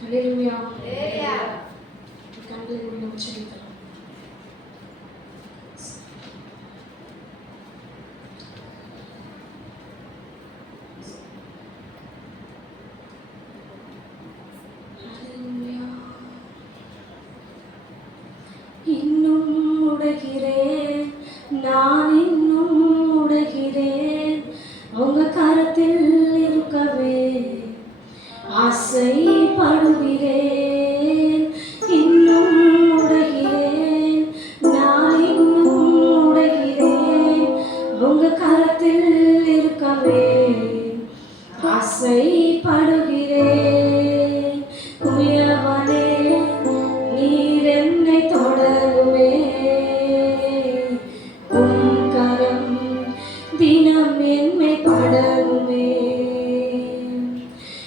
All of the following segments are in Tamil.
ஹல்லேலூயா. கண்களை மூடி நம்ம ஜெபிக்கலாம். இன்னும் உடைகிறேன், நான் இன்னும் உடைகிறேன், உங்க கரத்தில் இருக்கவே ஆசைப்படுகிறேன். இன்னும் உடைகிறேன், நான் இன்னும் உடைகிறேன், உங்க கரத்தில் இருக்கவே ஆசைப்படுகிறேன். குயவனே நீர் என்னை தொடருமே, உம் கரம் தினம் என்னை படருமே.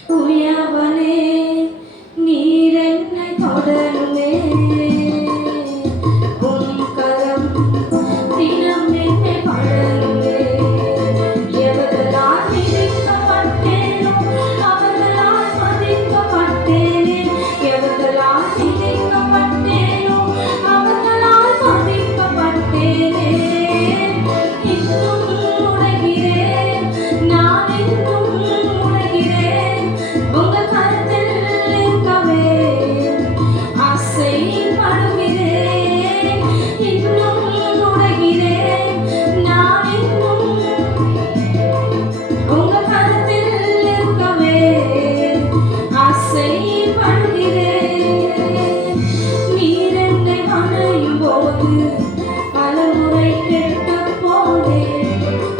குயவனே நீர் என்னை தொடருமே, உம் கரம் தினம் என்னை படருமே. எவர்களால் மிதிக்கப்பட்டேனோ அவர்களால் மதிக்கப்பட்டேனே, எவர்களால் மிதிக்கப்பட்டேனோ அவர்களால் மதிக்கப்பட்டேனே. இன்னும் உடைகிறேன், நான் இன்னும் உடைகிறேன், உங்க கரத்தில் இருக்கவே ஆசைப்படுகிறேன். இன்னும் உடைகிறேன், நான் இன்னும் உங்க கரத்தில் இருக்கவே ஆசைப்படுகிறேன். நீர் என்னை அணையும் போது பலமுறை கெட்டுப் போனேன்,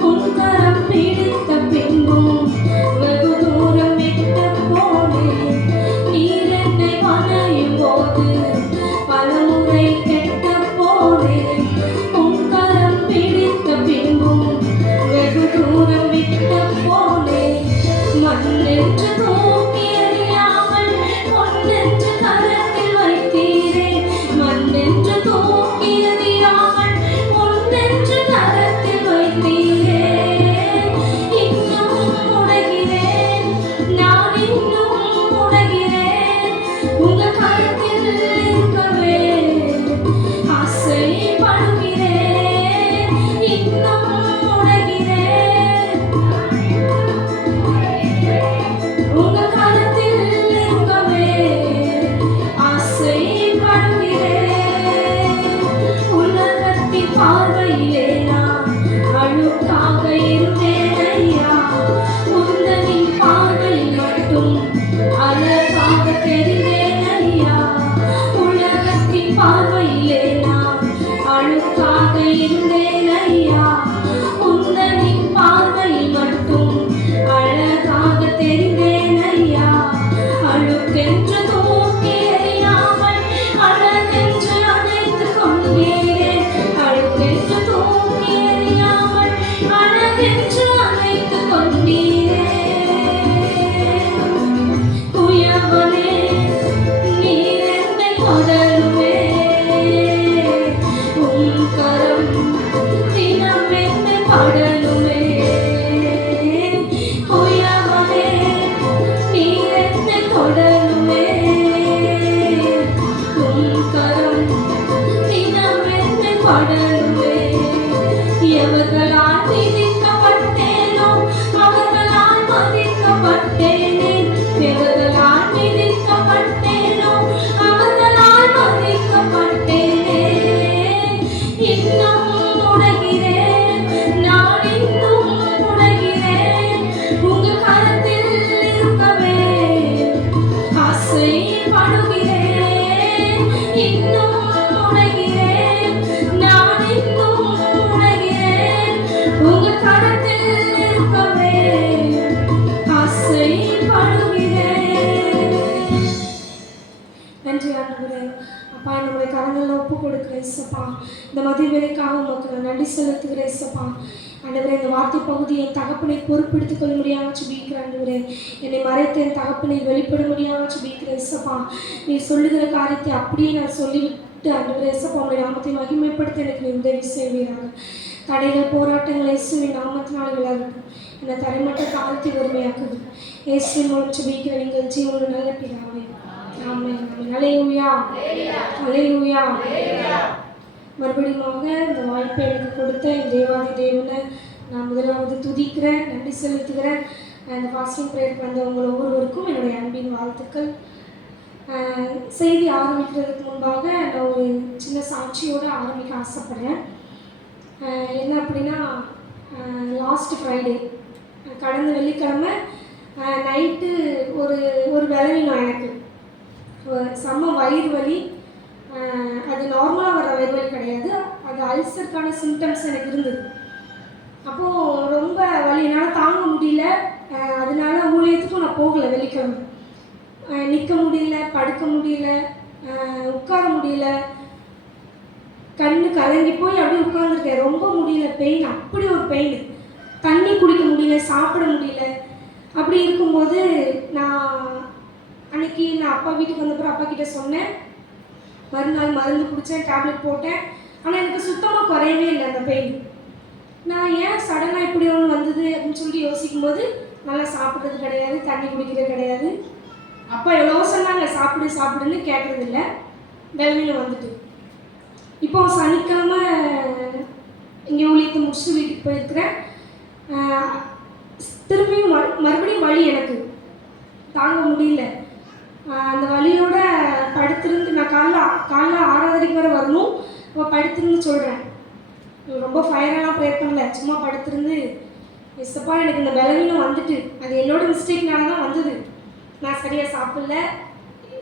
உன் கரம் பிடித்த பின்பும் வெகு தூரம் விட்டுப் போனேன். நீர் என்னை அணையும் போது பலமுறை கெட்டுப் போனேன், உன் கரம் பிடித்த பின்பும் வெகு தூரம் விட்டுப் போனேன். மண்ணென்று தூக்கி எறியாமல் பொன்னென்று கரத்தில் வைத்தீரே, மண்ணென்று தூக்கி எறியாமல் பொன்னென்று கரத்தில் வைத்தீரே. இன்னும் உடைகிறேன், நான் இன்னும் உடைகிறேன், உங்க கரத்தில் இருக்கவே ஆசைப்படுகிறேன். இன்னும் உடைகிறேன், உங்க கரத்தில் இருக்கவே ஆசைப்படுகிறேன். உலகத்தின் பார்வையிலே நான் அழுக்காக இருந்தேன் ஐயா, உந்தனின் பார்வையில் மட்டும் அழகாக தெரிந்தேன் ஐயா. உலகத்தின் பார்வையிலே நான் அழுக்காக இருந்தேன் ஐயா, உந்தனின் பார்வையில் மட்டும் அழகாக தெரிந்தேன் ஐயா. அழுக்கென்று தூக்கி எறியாமல் அழகென்று அணைத்துக் கொண்டீரே, அழுக்கென்று தூக்கி எறியாமல் அழகென்று அணைத்துக் கொண்டீரே. குயவனே நீர் என்னை தொடருமே, உம் கரம் தினம் என்னை படருமே. குயவனே நீர் என்னை தொடருமே, உம் கரம் தினம் என்னை படருமே. எவர்களால் மிதிக்கப்பட்டேனோ அவர்களால் மதிக்கப்பட்டேனே, எவர்களால் மிதிக்கப்பட்டேனோ அவர்களால் மதிக்கப்பட்டேனே. இன்னும் உடைகிறேன், நான் இன்னும் உடைகிறேன், உங்க கரத்தில் இருக்கவே ஆசைப்படுகிறேன். இன்னும் உடைகிறேன், நான் இன்னும் உடைகிறேன், உங்க கரத்தில் இருக்கவே ஆசைப்படுகிறேன். நன்றி ஆண்டவரே. அப்பா, நம்முடைய கரங்களில் ஒப்பு கொடுக்கிறேன் இயேசப்பா. இந்த மதிய வேலைக்காக உமக்கு நான் நன்றி செலுத்துகிறேன் இயேசப்பா. ஆண்டவரே, இந்த வார்த்தை பகுதியை என் தகப்பனை பொறுப்பெடுத்துக் கொள்ள முடியாமல் ஜெபிக்கிறேன் ஆண்டவரே. என்னை மறைத்து என் தகப்பனை வெளிப்பட முடியாமல் ஜெபிக்கிறேன் இயேசப்பா. நீ சொல்லுகிற காரியத்தை அப்படியே நான் சொல்லிவிட்டு ஆண்டவரே இயேசப்பா, உங்களுடைய நாமத்தை மகிமைப்படுத்த எனக்கு நீ உதவி செய்வீராக. தடைகள் போராட்டங்கள் இயேசுவின் நாமத்தினால் விலகட்டும். என்னை தடைமட்ட காலத்தை வறுமையாக்குது. இயேசுவின் மூலம் ஜெபிக்கிற எங்கள் ஜீவனுள்ள நல்ல பிதாவே. ஆமென். ஹல்லேலூயா. ஹல்லேலூயா. மறுபடியுமாக இந்த வாய்ப்பை எனக்கு கொடுத்த என் தேவாதி தேவனை நான் முதலாவது துதிக்கிறேன், நன்றி செலுத்துகிறேன். அந்த ஃபாஸ்டிங் ப்ரேயருக்கு வந்த உங்கள் ஒவ்வொருவருக்கும் என்னுடைய அன்பின் வாழ்த்துக்கள். செய்தி ஆரம்பிக்கிறதுக்கு முன்பாக நான் ஒரு சின்ன சாட்சியோடு ஆரம்பிக்க ஆசைப்பட்றேன். என்ன அப்படின்னா, லாஸ்ட் ஃப்ரைடே கடந்த வெள்ளிக்கிழமை நைட்டு ஒரு ஒரு பலவீனம் எனக்கு செம்ம வயிறு வலி. அது நார்மலாக வர வயிறு வலி கிடையாது, அது அல்சருக்கான சிம்டம்ஸ் எனக்கு இருந்தது. அப்போது ரொம்ப வலி என்னால் தாங்க முடியல. அதனால ஊழியத்துக்கும் நான் போகலை. வெள்ளிக்கிழமை நிற்க முடியல, படுக்க முடியல, உட்கார முடியல, கண்ணு கலங்கி போய் அப்படியே உட்காந்துருக்கேன். ரொம்ப முடியல, பெயின், அப்படி ஒரு பெயின். தண்ணி குடிக்க முடியல, சாப்பிட முடியல. அப்படி இருக்கும்போது அன்னைக்கு நான் அப்பா வீட்டுக்கு வந்தப்பறம் அப்பா கிட்டே சொன்னேன். மறுநாள் மருந்து குடித்தேன், டேப்லெட் போட்டேன். ஆனால் எனக்கு சுத்தமாக குறையவே இல்லை அந்த பெயின். நான் ஏன் சடனாக இப்படி ஒன்று வந்தது அப்படின்னு சொல்லி யோசிக்கும்போது, நல்லா சாப்பிட்றது கிடையாது, தண்ணி குடிக்கிறது கிடையாது. அப்பா எவ்வளோ சொன்னாங்க சாப்பிடு சாப்பிடுன்னு, கேட்குறதில்ல. பலவீனம் வந்துட்டு இப்போது சனிக்கிழமை இங்கே ஊழியத்தை முடிச்சுட்டு வீட்டுக்கு போயிருக்கிறேன். திரும்பியும் மறுபடியும் வலி எனக்கு தாங்க முடியல. அந்த வலியோட படுத்திருந்து நான் காலைல 6:30 வரை வரணும். இப்போ படுத்திருந்து சொல்கிறேன், ரொம்ப ஃபயரெல்லாம் ப்ரேயர் பண்ணல, சும்மா படுத்திருந்து, எஸ்ஸப்பா எனக்கு இந்த பலவீனம் வந்துட்டு, அது என்னோடய மிஸ்டேக்னால தான் வந்தது. நான் சரியாக சாப்பிடல,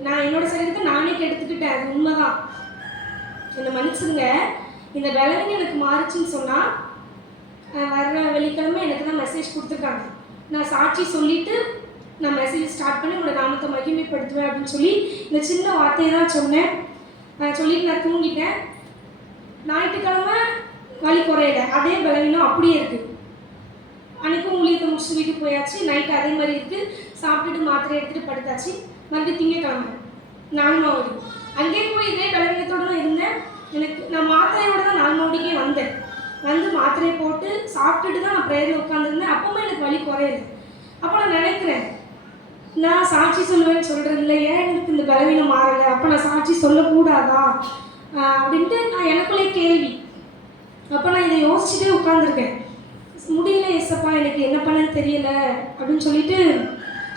நான் என்னோடய சரீரத்தை நானே கெடுத்துக்கிட்டேன், அது உண்மைதான், என்னை மன்னிச்சுடுங்க. இந்த பலவீனம் எனக்கு மாறுச்சுன்னு சொன்னால் வர்ற வெள்ளிக்கிழமை எனக்கு தான் மெசேஜ் கொடுத்துருக்காங்க. நான் சாட்சி சொல்லிவிட்டு நான் மெசேஜ் ஸ்டார்ட் பண்ணி உங்களோட நாமத்தை மகிமைப்படுத்துவேன் அப்படின்னு சொல்லி இந்த சின்ன வார்த்தையை தான் சொன்னேன். சொல்லிட்டு நான் தூங்கிட்டேன். ஞாயிற்றுக்கிழமை வலி குறையலை, அதே பலவீனம் அப்படியே இருக்குது. அன்றைக்கும் ஊழியத்தை முடிச்சுட்டு வீட்டுக்கு போயாச்சு. நைட்டு அதே மாதிரி இருக்குது. சாப்பிட்டுட்டு மாத்திரை எடுத்துகிட்டு படுத்தாச்சு. மறுபடியும் திங்கக்கிழமை 4 மாவடி அங்கேயே போய் இதே பலவீனத்தோடு தான் இருந்தேன். நான் மாத்திரையோடு தான் 4 மாவடிக்கே வந்தேன். வந்து மாத்திரையை போட்டு சாப்பிட்டுட்டு தான் நான் ப்ரேயரில் உட்காந்துருந்தேன். அப்போவுமே எனக்கு வலி குறையலை. அப்போ நான் நினைக்கிறேன், நான் சாட்சி சொல்லுவேன்னு சொல்கிறது இல்லை, ஏன் எனக்கு இந்த பலவீனம் மாறலை, அப்போ நான் சாட்சி சொல்லக்கூடாதா அப்படின்ட்டு நான் எனக்குள்ளே கேள்வி. அப்போ நான் இதை யோசிச்சுட்டே உட்காந்துருக்கேன். முடியல ஏசப்பா, எனக்கு என்ன பண்ணன்னு தெரியல அப்படின்னு சொல்லிட்டு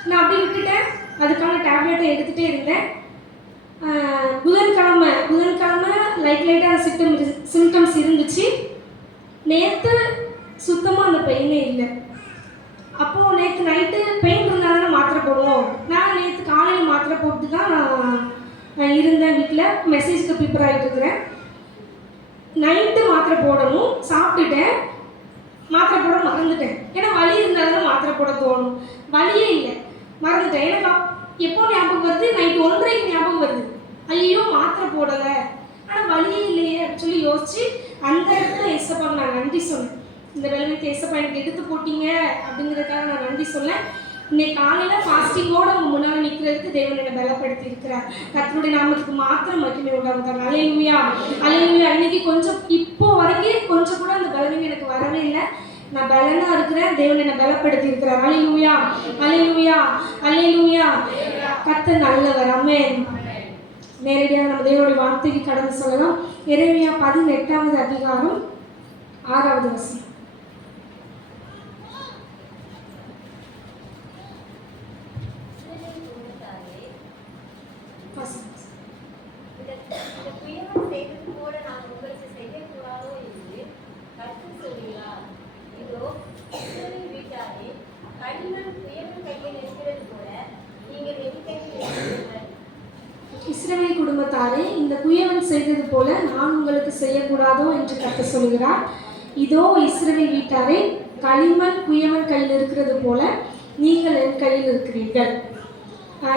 நான் அப்படி விட்டுட்டேன். அதுக்கான டேப்லெட்டை எடுத்துகிட்டே இருந்தேன். புதன்கிழமை லைட்டான சிம்டம்ஸ் இருந்துச்சு. நேற்று சுத்தமாக அந்த பெயினே இல்லை. அப்போது நேற்று நைட்டு பெயின் இருந்தாலும் மாத்திரை போடுவோம். நான் நேற்று காலையில் மாத்திரை போட்டு தான் நான் இருந்தேன் வீட்டில். மெசேஜ்க்கு ப்ரிப்பேர் ஆகிட்டு இருக்கிறேன். நைட்டு மாத்திரை போடணும், சாப்பிட்டுட்டேன். மாத்திரை போட மறந்துட்டேன். ஏன்னா வலி இருந்தாலும் மாத்திரை போட தோணும், வலியே இல்லை, மறந்துட்டேன். எனக்கு எப்போ ஞாபகம் வருது, நைட்டு 1:30 ஞாபகம் வருது, ஐயோ மாத்திரை போடலை, ஆனால் வலியே இல்லையே அப்படின்னு சொல்லி யோசிச்சு அந்த இடத்துல ஏசப்பாங்க நான் நன்றி சொன்னேன். இந்த பலவீனத்தை ஏசப்பா எனக்கு எடுத்து போட்டீங்க அப்படிங்கிறதுக்காக நான் நன்றி சொன்னேன். இன்னைக்கு காலையில் ஃபாஸ்டிங்கோடு அவங்க முன்னால் நிற்கிறதுக்கு தேவன் என்னை பலப்படுத்தி இருக்கிறார். கர்த்தருடைய நாமத்துக்கு மாத்திரம் மகிமை உண்டாகுதாங்க. அல்லேலூயா, அல்லேலூயா. இன்னைக்கு கொஞ்சம் இப்போ வரைக்கும் கொஞ்சம் கூட அந்த பலவீனம் எனக்கு வரவே இல்லை. நான் பலனாக இருக்கிறேன், தேவன் என்னை பலப்படுத்தி இருக்கிறார். அல்லேலூயா, அல்லேலூயா, அல்லேலூயா. கர்த்தர் நல்லவர். ஆமென். நேரடியாக நம்ம தேவனுடைய வார்த்தைக்கு கடந்து சொல்லலாம். எரேமியா 18வது அதிகாரம் 6வது வசனம். இஸ்ரவேல் குடும்பத்தாரே, இந்த குயவன் செய்தது போல நான் உங்களுக்கு செய்யக்கூடாதோ என்று கர்த்தர் சொல்கிறார். இதோ இஸ்ரவேல் வீட்டாரே, களிமண் குயவன் கையில் இருக்கிறது போல நீங்கள் என் கையில் இருக்கிறீர்கள்.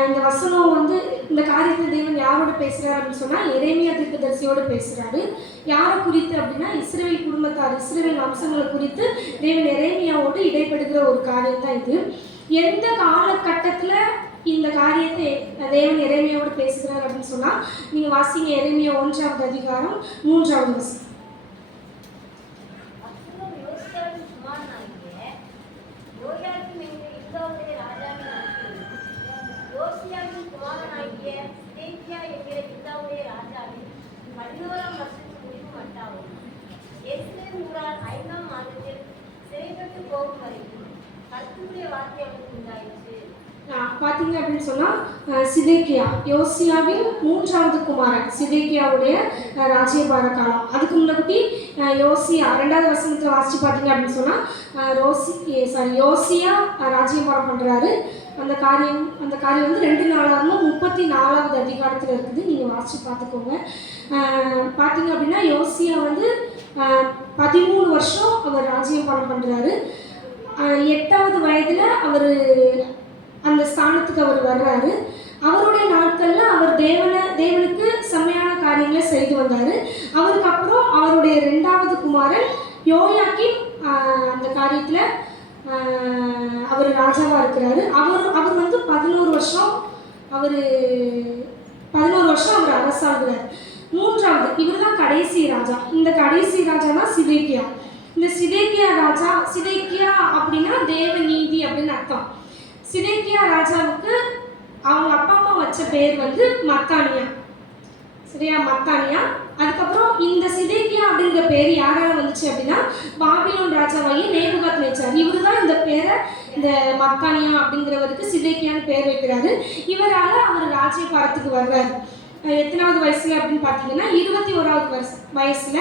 இந்த வசனம் இந்த காரியத்தை தேவன் யாரோட பேசுகிறார் அப்படின்னு சொன்னால் எரேமியா தீர்க்கதரிசியோடு பேசுகிறாரு. யாரை குறித்து அப்படின்னா இஸ்ரவேல் குடும்பத்தார், இஸ்ரவேல் வம்சங்களை குறித்து தேவன் எரேமியாவோடு இடைப்படுகிற ஒரு காரியம் தான் இது. எந்த காலகட்டத்தில் இந்த காரியத்தை தேவன் எரேமியாவோடு பேசுகிறார் அப்படின்னு சொன்னால் நீங்கள் வாசிங்க. எரேமியா 1வது அதிகாரம் 3வது வசனம். சிதேக்கியா என்கிற யூதாவுடைய ராஜாவின் 11ஆம் வருஷத்துக்கு முடிவு மட்டாகும் எருசலேம் ஊரார் 5ஆம் மாதத்தில் சிறைப்பட்டு போகும் வரைக்கும் கர்த்தருடைய வார்த்தை அவனுக்கு உண்டாயிற்று. பார்த்தீங்க அப்படின்னு சொன்னால் சிதேக்கியா யோசியாவின் 3வது குமாரன் சிதேக்கியாவுடைய ராஜ்யபார காலம். அதுக்கு முன்னாடி யோசியா 2வது வசனத்தில் வாசித்து பார்த்தீங்க அப்படின்னு சொன்னால் யோசியா ராஜ்யபாரம் பண்ணுறாரு. அந்த காரியம் வந்து 2 நாளாகவும் 34வது அதிகாரத்தில் இருக்குது. நீங்கள் வாசித்து பார்த்துக்கோங்க. பார்த்தீங்க அப்படின்னா யோசியா வந்து 13 வருஷம் அவர் ராஜ்யபாரம் பண்ணுறாரு. 8வது வயதில் அவர் அந்த ஸ்தானத்துக்கு அவர் வர்றாரு. அவருடைய நாட்களில் அவர் தேவனுக்கு செம்மையான காரியங்களை செய்து வந்தார். அவருக்கு அப்புறம் அவருடைய 2வது குமாரன் யோயாக்கீம் அந்த காரியத்தில் அவர் ராஜாவாக இருக்கிறாரு. அவர் வந்து 11 வருஷம் அவர் அரசாகிறார். 3வது இவர் தான் கடைசி ராஜா. இந்த கடைசி ராஜா தான் சிதேக்கியா. இந்த சிதேக்கியா அப்படின்னா தேவ நீதி அப்படின்னு அர்த்தம். சிதேக்கியா ராஜாவுக்கு அவங்க அப்பா அம்மா வச்ச பேர் வந்து மத்தானியா. சரியா, மத்தானியா. அதுக்கப்புறம் இந்த சிதேக்கியா அப்படிங்கிற பேர் யாரால வந்துச்சு அப்படின்னா பாபிலோன் ராஜாவாகிய நேபுகாத்நேச்சார். இவர் தான் இந்த பேரை இந்த மத்தானியா அப்படிங்கிறவருக்கு சிதேக்கியான்னு பேர் வைக்கிறாரு. இவரால் அவர் ராஜ்யபாரத்துக்கு வர்றாரு. எத்தனாவது வயசுல அப்படின்னு பார்த்தீங்கன்னா 21வது வயசுல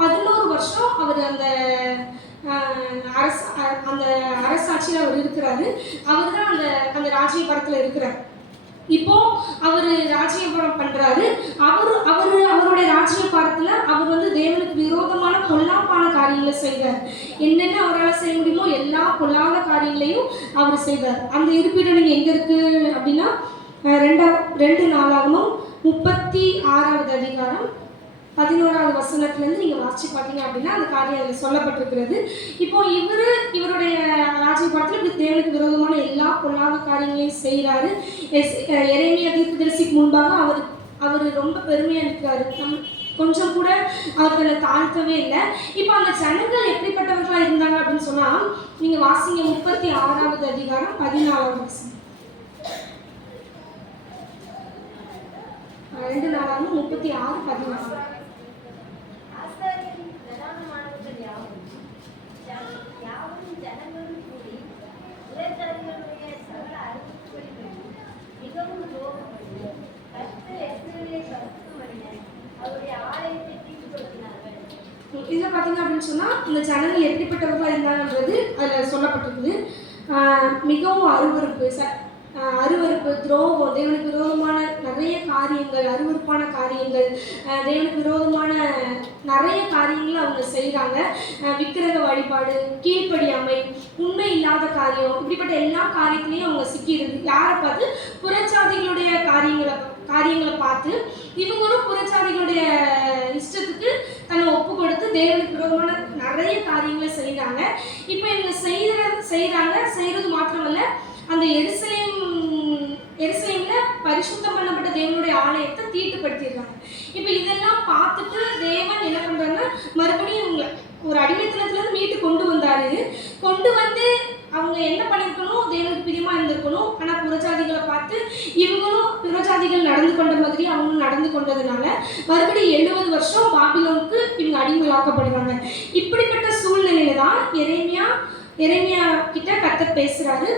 11 வருஷம் அவர் அந்த அரசாட்சியில் அவர் இருக்கிறாரு. அவர் தான் அந்த ராஜ்யபாரத்தில் இருக்கிறார். இப்போ அவர் ராஜ்யபாரம் பண்றாரு. அவருடைய ராஜ்யபாரத்தில் அவர் வந்து தேவனுக்கு விரோதமான பொல்லாப்பான காரியங்களை செய்தார். என்னென்ன அவரால் செய்ய முடியுமோ எல்லா பொல்லாத காரியங்களையும் அவர் செய்தார். அந்த இருப்பிடம் நீங்க எங்க இருக்கு அப்படின்னா 2 நாளாகமும் 36வது அதிகாரம் 11வது வசனத்துலேருந்து நீங்கள் வாசிச்சு பார்த்தீங்க அப்படின்னா அந்த காரியம் அதில் சொல்லப்பட்டிருக்கிறது. இப்போ இவருடைய ராஜ்யபாரத்தில் இப்படி தேவனுக்கு விரோதமான எல்லா பொல்லாத காரியங்களையும் செய்கிறாரு. எரேமியா தீர்க்கதரிசிக்கு முன்பாக அவர் ரொம்ப பெருமையாக இருக்கிறாரு. கொஞ்சம் கூட அவர் தன்னை தாழ்த்தவே இல்லை. இப்போ அந்த ஜனங்கள் எப்படிப்பட்டவர்களாக இருந்தாங்க அப்படின்னு சொன்னால் நீங்கள் வாசிங்க 36வது அதிகாரம் 14வது வசனம். 2 நாளாகவும் 36:14. இதில் பார்த்தீங்க அப்படின்னு சொன்னால் இந்த ஜனங்கள் எப்படிப்பட்டவர்களாக இருந்தாங்கன்றது அதில் சொல்லப்பட்டிருக்குது. மிகவும் அருவருப்பு, துரோகம், தேவனுக்கு விரோதமான நிறைய காரியங்கள், அருவருப்பான காரியங்கள், தேவனுக்கு விரோதமான நிறைய காரியங்களை அவங்க செய்கிறாங்க. விக்கிரக வழிபாடு, கீழ்ப்படியாமை, உண்மை இல்லாத காரியம், இப்படிப்பட்ட எல்லா காரியத்திலையும் அவங்க சிக்கியிருந்து யாரை பார்த்து புறச்சாதிகளுடைய காரியங்களை பார்த்து இவங்களும் புறச்சாதிகளுடைய இஷ்டத்துக்கு தன்னை ஒப்பு கொடுத்து தேவனுக்கு விரோதமான நிறைய காரியங்களை செய்கிறாங்க. இப்போ இவங்க செய்கிறது மாத்திரமல்ல, அந்த எருசலேம்ல பரிசுத்தம் பண்ணப்பட்ட தேவனுடைய ஆலயத்தை தீட்டுப்படுத்திடுறாங்க. இப்போ இதெல்லாம் பார்த்துட்டு தேவன் என்ன பண்றாங்கன்னா மறுபடியும் இவங்க ஒரு அடிமைத்தனத்துலேருந்து மீட்டு கொண்டு வந்து அவங்க என்ன பண்ணியிருக்கணும், தேவனுக்கு பிரியமா இருந்திருக்கணும். ஆனால் புறஜாதிகளை பார்த்து இவங்களும் புறஜாதிகள் நடந்து கொண்ட மாதிரி அவங்களும் நடந்து கொண்டதுனால மறுபடியும் 70 வருஷம் பாபிலோனுக்கு இவங்க அடிமையாக்கப்படுறாங்க. இப்படிப்பட்ட சூழ்நிலையில தான் எரேமியா கிட்ட கர்த்தர் பேசுறாரு.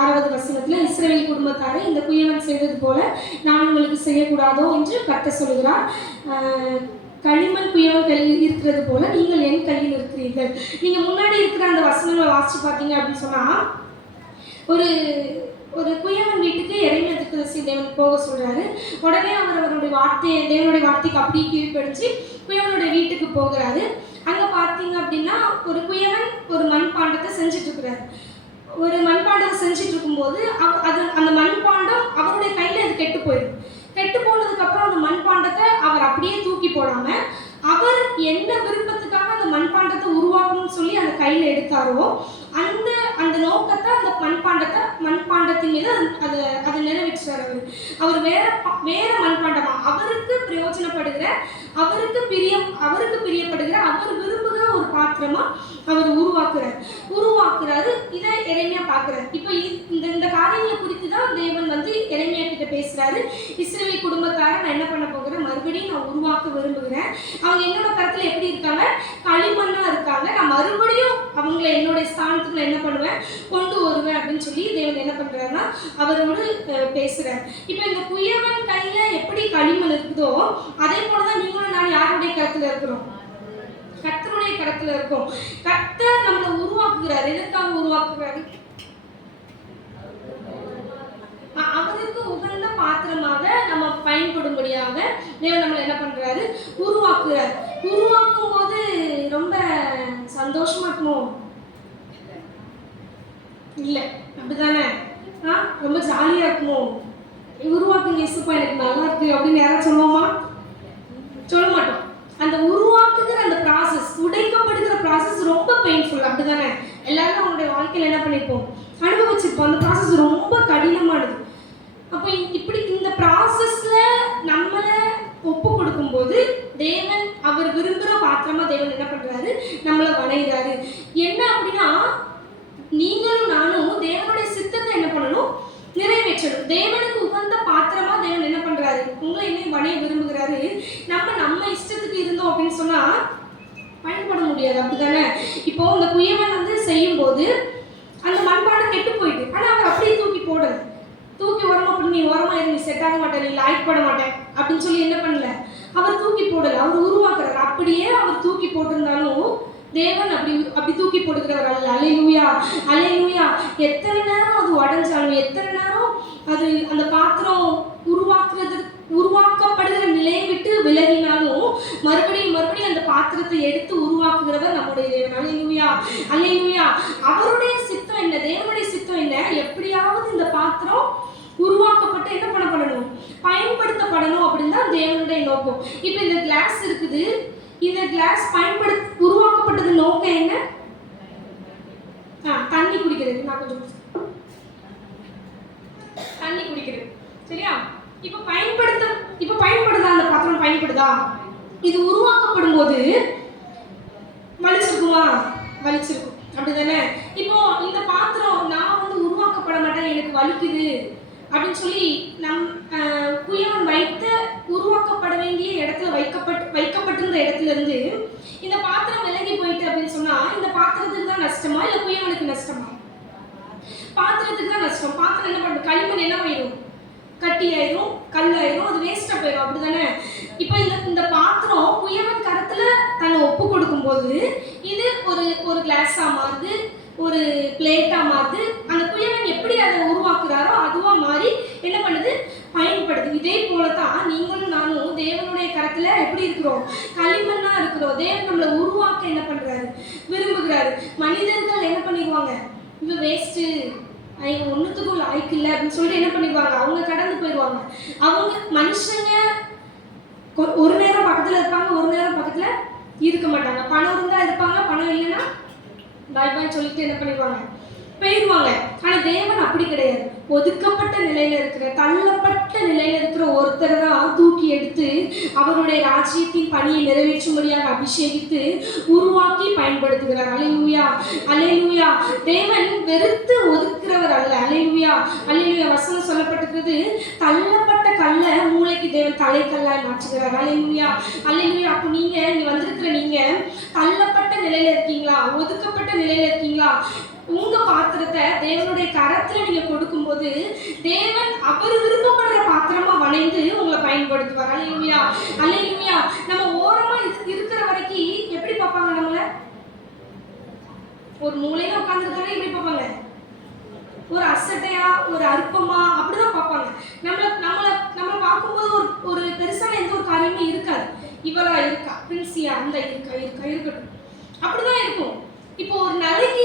6வது வசனத்துல இஸ்ரவேல் குடும்பத்தாரை இந்த குயவன் செய்தது போல நான் உங்களுக்கு செய்யக்கூடாதோ என்று கர்த்தர் சொல்கிறார். களிமண் குயவன் கையில் இருக்கிறது போல நீங்கள் என் கையில் இருக்கிறீர்கள். நீங்க முன்னாடி இருக்கிற அந்த வசனங்களை வாசிச்சு பார்த்தீங்க அப்படின்னு சொன்னா ஒரு குயவன் வீட்டுக்கு எரேமியா தீர்க்கதரிசி தேவன் போக சொல்றாரு. உடனே அவருடைய தேவனுடைய வார்த்தைக்கு அப்படியே கீழ்ப்படிச்சு குயவனுடைய வீட்டுக்கு போகிறாரு. அங்க பார்த்தீங்க அப்படின்னா ஒரு குயவன் ஒரு மண்பாண்டத்தை செஞ்சுட்டு இருக்கிறாரு. ஒரு மண்பாண்டம் செஞ்சுட்டு இருக்கும்போது அந்த மண்பாண்டம் அவருடைய கையில் அது கெட்டு போயிடும். கெட்டு போனதுக்கு அப்புறம் அந்த மண்பாண்டத்தை அவர் அப்படியே தூக்கி போடாம அவர் என்ன விருப்பத்துக்காக அந்த மண்பாண்டத்தை உருவாக்கணும்னு சொல்லி அந்த கையில் எடுத்தாரோ அந்த நோக்கத்தை அந்த மண்பாண்டத்தின் மீது அதை நிறைவேற்றார். அவர் வேற மண்பாண்டமா அவருக்கு பிரயோஜனப்படுகிற அவருக்கு பிரியப்படுகிற அவர் விரும்புகிற ஒரு பாத்திரமா அவர் உருவாக்குறாரு. இதை எரேமியா பார்க்கிறார். இப்போ இந்த காரியங்களை குறித்து தான் தேவன் வந்து எரேமியா கிட்ட கிட்ட பேசுறாரு. இஸ்ரவேல் குடும்பத்தாரை நான் என்ன பண்ண போகிறேன், மறுபடியும் நான் உருவாக்க விரும்புகிறேன். அவங்க என்னோட கருத்துல எப்படி இருக்காங்க, களிமண்ணா இருக்காங்க. நான் மறுபடியும் அவங்களை என்னுடைய ஸ்தானத்துக்கு நான் என்ன பண்ணுவேன், கொண்டு வருவேன் அப்படின்னு சொல்லி தேவன் என்ன பண்றாருன்னா அவரோடு பேசுறாரு. இப்ப இந்த குயவன் கையில எப்படி களிமண் இருக்குதோ அதே போலதான் நீங்களும் நான் யாருடைய கருத்துல இருக்கிறோம், கர்த்தருடைய கருத்துல இருக்கும். கர்த்தர் நம்மளை உருவாக்குகிறார். எதற்காக உருவாக்குகிறாரு, அவருக்கு உகந்த பாத்திரமாக நம்ம பயன்படும்படியாக தேவன் நம்மளை என்ன பண்றாரு, உருவாக்குறார். உருவாக்கும் போது ரொம்ப சந்தோஷமா இருக்குமோ, இல்ல அப்படிதானே, ரொம்ப ஜாலியா இருக்குமோ, உருவாக்குங்க இயேசுப்பா எனக்கு நல்லா இருக்கு அப்படின்னு யாராவது சொல்லுவோமா, சொல்ல மாட்டோம். அந்த உருவாக்குகிற அந்த ப்ராசஸ், உடைக்கப்படுகிற ப்ராசஸ் ரொம்ப பெயின்ஃபுல், அப்படிதானே. எல்லாரும் அவங்களுடைய வாழ்க்கையில் என்ன பண்ணியிருப்போம், அனுபவிச்சிருப்போம். அந்த ப்ராசஸ் ரொம்ப கடினமானது. அப்போ இப்படி இந்த ப்ராசஸ்ல நம்மளை ஒப்பு கொடுக்கும்போது தேவன் அவர் விரும்புகிற பாத்திரமா தேவன் என்ன பண்றாரு, நம்மளை வணைகிறாரு. என்ன அப்படின்னா நீங்களும் நானும் தேவனுடைய சித்தத்தை என்ன பண்ணணும், நிறைவேற்றணும். தேவனுக்கு உகந்த பாத்திரமா தேவன் என்ன பண்றாரு, உங்களை என்ன வணைய விரும்புகிறாரு. நம்ம இஷ்டத்துக்கு இருந்தோம் அப்படின்னு சொன்னா பயன்பட முடியாது, அப்படிதானே. இப்போ இந்த குயவன் செய்யும் போது அந்த மண்பானை கெட்டு போயிட்டு, ஆனா அவர் அப்படியே தூக்கி போடல, தூக்கி உரமா பண்ணி நீ உரமா இருந்து செட் ஆக மாட்டேன், நீ லாய்க்கப்பட மாட்டேன் அப்படின்னு சொல்லி என்ன பண்ணல, அவர் தூக்கி போடல, அவர் உருவாக்குறாரு. அப்படியே அவர் தூக்கி போட்டிருந்தாலும் தேவன் அப்படி தூக்கி போடுகிறவர் அல்ல. அல்லேலூயா, அல்லேலூயா. எத்தனை நேரம் அது உடைஞ்சாலும், எத்தனை நேரம் அது அந்த பாத்திரம் உருவாக்கப்படுகிற நிலையை விட்டு விலகினாலும் மறுபடியும் அந்த பாத்திரத்தை எடுத்து உருவாக்குகிறவர் நம்முடைய தேவன். அல்லேலூயா, அல்லேலூயா. அவருடைய சித்தம் என்ன, தேவனுடைய சித்தம் என்ன, எப்படியாவது இந்த பாத்திரம் உருவாக்கப்பட்டு என்ன பண்ணப்படணும், பயன்படுத்தப்படணும் அப்படின்னு தான் தேவனுடைய நோக்கம். இப்போ இந்த கிளாஸ் இருக்குது, இந்த கிளாஸ் உருவாக்கப்பட்டது நோக்கம் என்ன, தண்ணி குடிக்கிறது. நான் கொஞ்சம் தண்ணி குடிக்கிறது, சரியா. இப்ப பயன்படுதா, அந்த பாத்திரம் பயன்படுதா, இது உருவாக்கப்படும் போது வலிச்சிருக்குமா, வலிச்சிருக்கும், அப்படிதானே. இப்போ இந்த பாத்திரம் நான் உருவாக்கப்பட மாட்டேன், எனக்கு வலிக்குது அப்படின்னு சொல்லி குயவன் உருவாக்கப்பட வேண்டிய இடத்துல வைக்கப்பட்டிருந்த இடத்துல இருந்து இந்த பாத்திரம் விலகி போயிட்டு அப்படின்னு சொன்னா இந்த பாத்திரத்துக்கு தான் நஷ்டமா இல்ல குயவனுக்கு நஷ்டமா, பாத்திரத்துக்கு தான் நஷ்டம். பாத்திரம் என்ன பண்ணும், களிமண் என்ன ஆயிடும், கட்டி ஆயிரும், கல் ஆயிரும், அது வேஸ்டா போயிடும், அப்படிதானே. இப்போ இந்த பாத்திரம் குயவன் கரத்துல தன்னை ஒப்பு கொடுக்கும் போது இது ஒரு கிளாஸா மாறுது, ஒரு பிளேட்டா மாறுது. அந்த குயவன் எப்படி அதை உருவாக்குறாரோ அதுவா மாறி என்ன பண்ணுது, பயன்படுது. இதே போலதான் நீங்களும் நானும் தேவனுடைய கரத்துல எப்படி இருக்கிறோம், களிமண்ணா இருக்கிறோம். தேவன் நம்மளை உருவாக்க என்ன பண்றாரு, விரும்புகிறாரு. மனிதர்கள் என்ன பண்ணிடுவாங்க, இது வேஸ்ட்டு, ஒன்றுத்துக்கும் லாய்க்கு இல்லை அப்படின்னு சொல்லிட்டு என்ன பண்ணிடுவாங்க, அவங்க கடந்து போயிடுவாங்க. அவங்க மனுஷங்க ஒரு நேரம் பக்கத்துல இருப்பாங்க, ஒரு நேரம் பக்கத்துல இருக்க மாட்டாங்க. பணம் இருந்தா இருப்பாங்க, பணம் இல்லைன்னா பாய் பாய் சொல்லிட்டு என்ன பண்ணிடுவாங்க, போயிடுவாங்க. ஆனா தேவன் அப்படி கிடையாது. ஒதுக்கப்பட்ட நிலையில இருக்கிற, தள்ளப்பட்ட நிலையில இருக்கிற ஒருத்தரை தான் தூக்கி எடுத்து அவருடைய ராஜ்யத்தின் பணியை நிறைவேற்றும்படியாக அபிஷேகித்து உருவாக்கி பயன்படுத்துகிறார். அல்லேலூயா, அல்லேலூயா. தேவன் வெறுத்து ஒதுக்குறவர் அல்ல. அல்லேலூயா, அல்லேலூயா. வசனம் சொல்லப்பட்டிருக்கிறது, தள்ளப்பட்ட கல்ல மூளைக்கு தேவன் தலைக்கல்லாய் மாற்றுகிறார். அல்லேலூயா, அல்லேலூயா. அப்போ நீங்க இங்க வந்திருக்கிற நீங்க தள்ளப்பட்ட நிலையில இருக்கீங்களா, ஒதுக்கப்பட்ட நிலையில இருக்கீங்களா? உங்க பாத்திரத்தை தேவனுடைய கரத்துல நீங்க கொடுக்கும்போது தேவன் அவர் விருப்பப்படுற பாத்திரமா வணைந்து உங்களை பயன்படுத்துவார். அல்லேலூயா, அல்லேலூயா. நம்ம ஓரமா இருக்கிற வரைக்கும் எப்படி பார்ப்பாங்க, நம்மள ஒரு மூலையில உட்கார்ந்துருக்காங்க, எப்படி பார்ப்பாங்க, ஒரு அசட்டையா, ஒரு அற்பமா அப்படிதான் பார்ப்பாங்க. நம்மளை பார்க்கும்போது ஒரு பெருசான எந்த ஒரு காரியமே இருக்காது. இவளா இருக்கா, பிரின்சியா அந்த இருக்கட்டும், அப்படிதான் இருக்கும். இப்போ ஒரு நாளைக்கு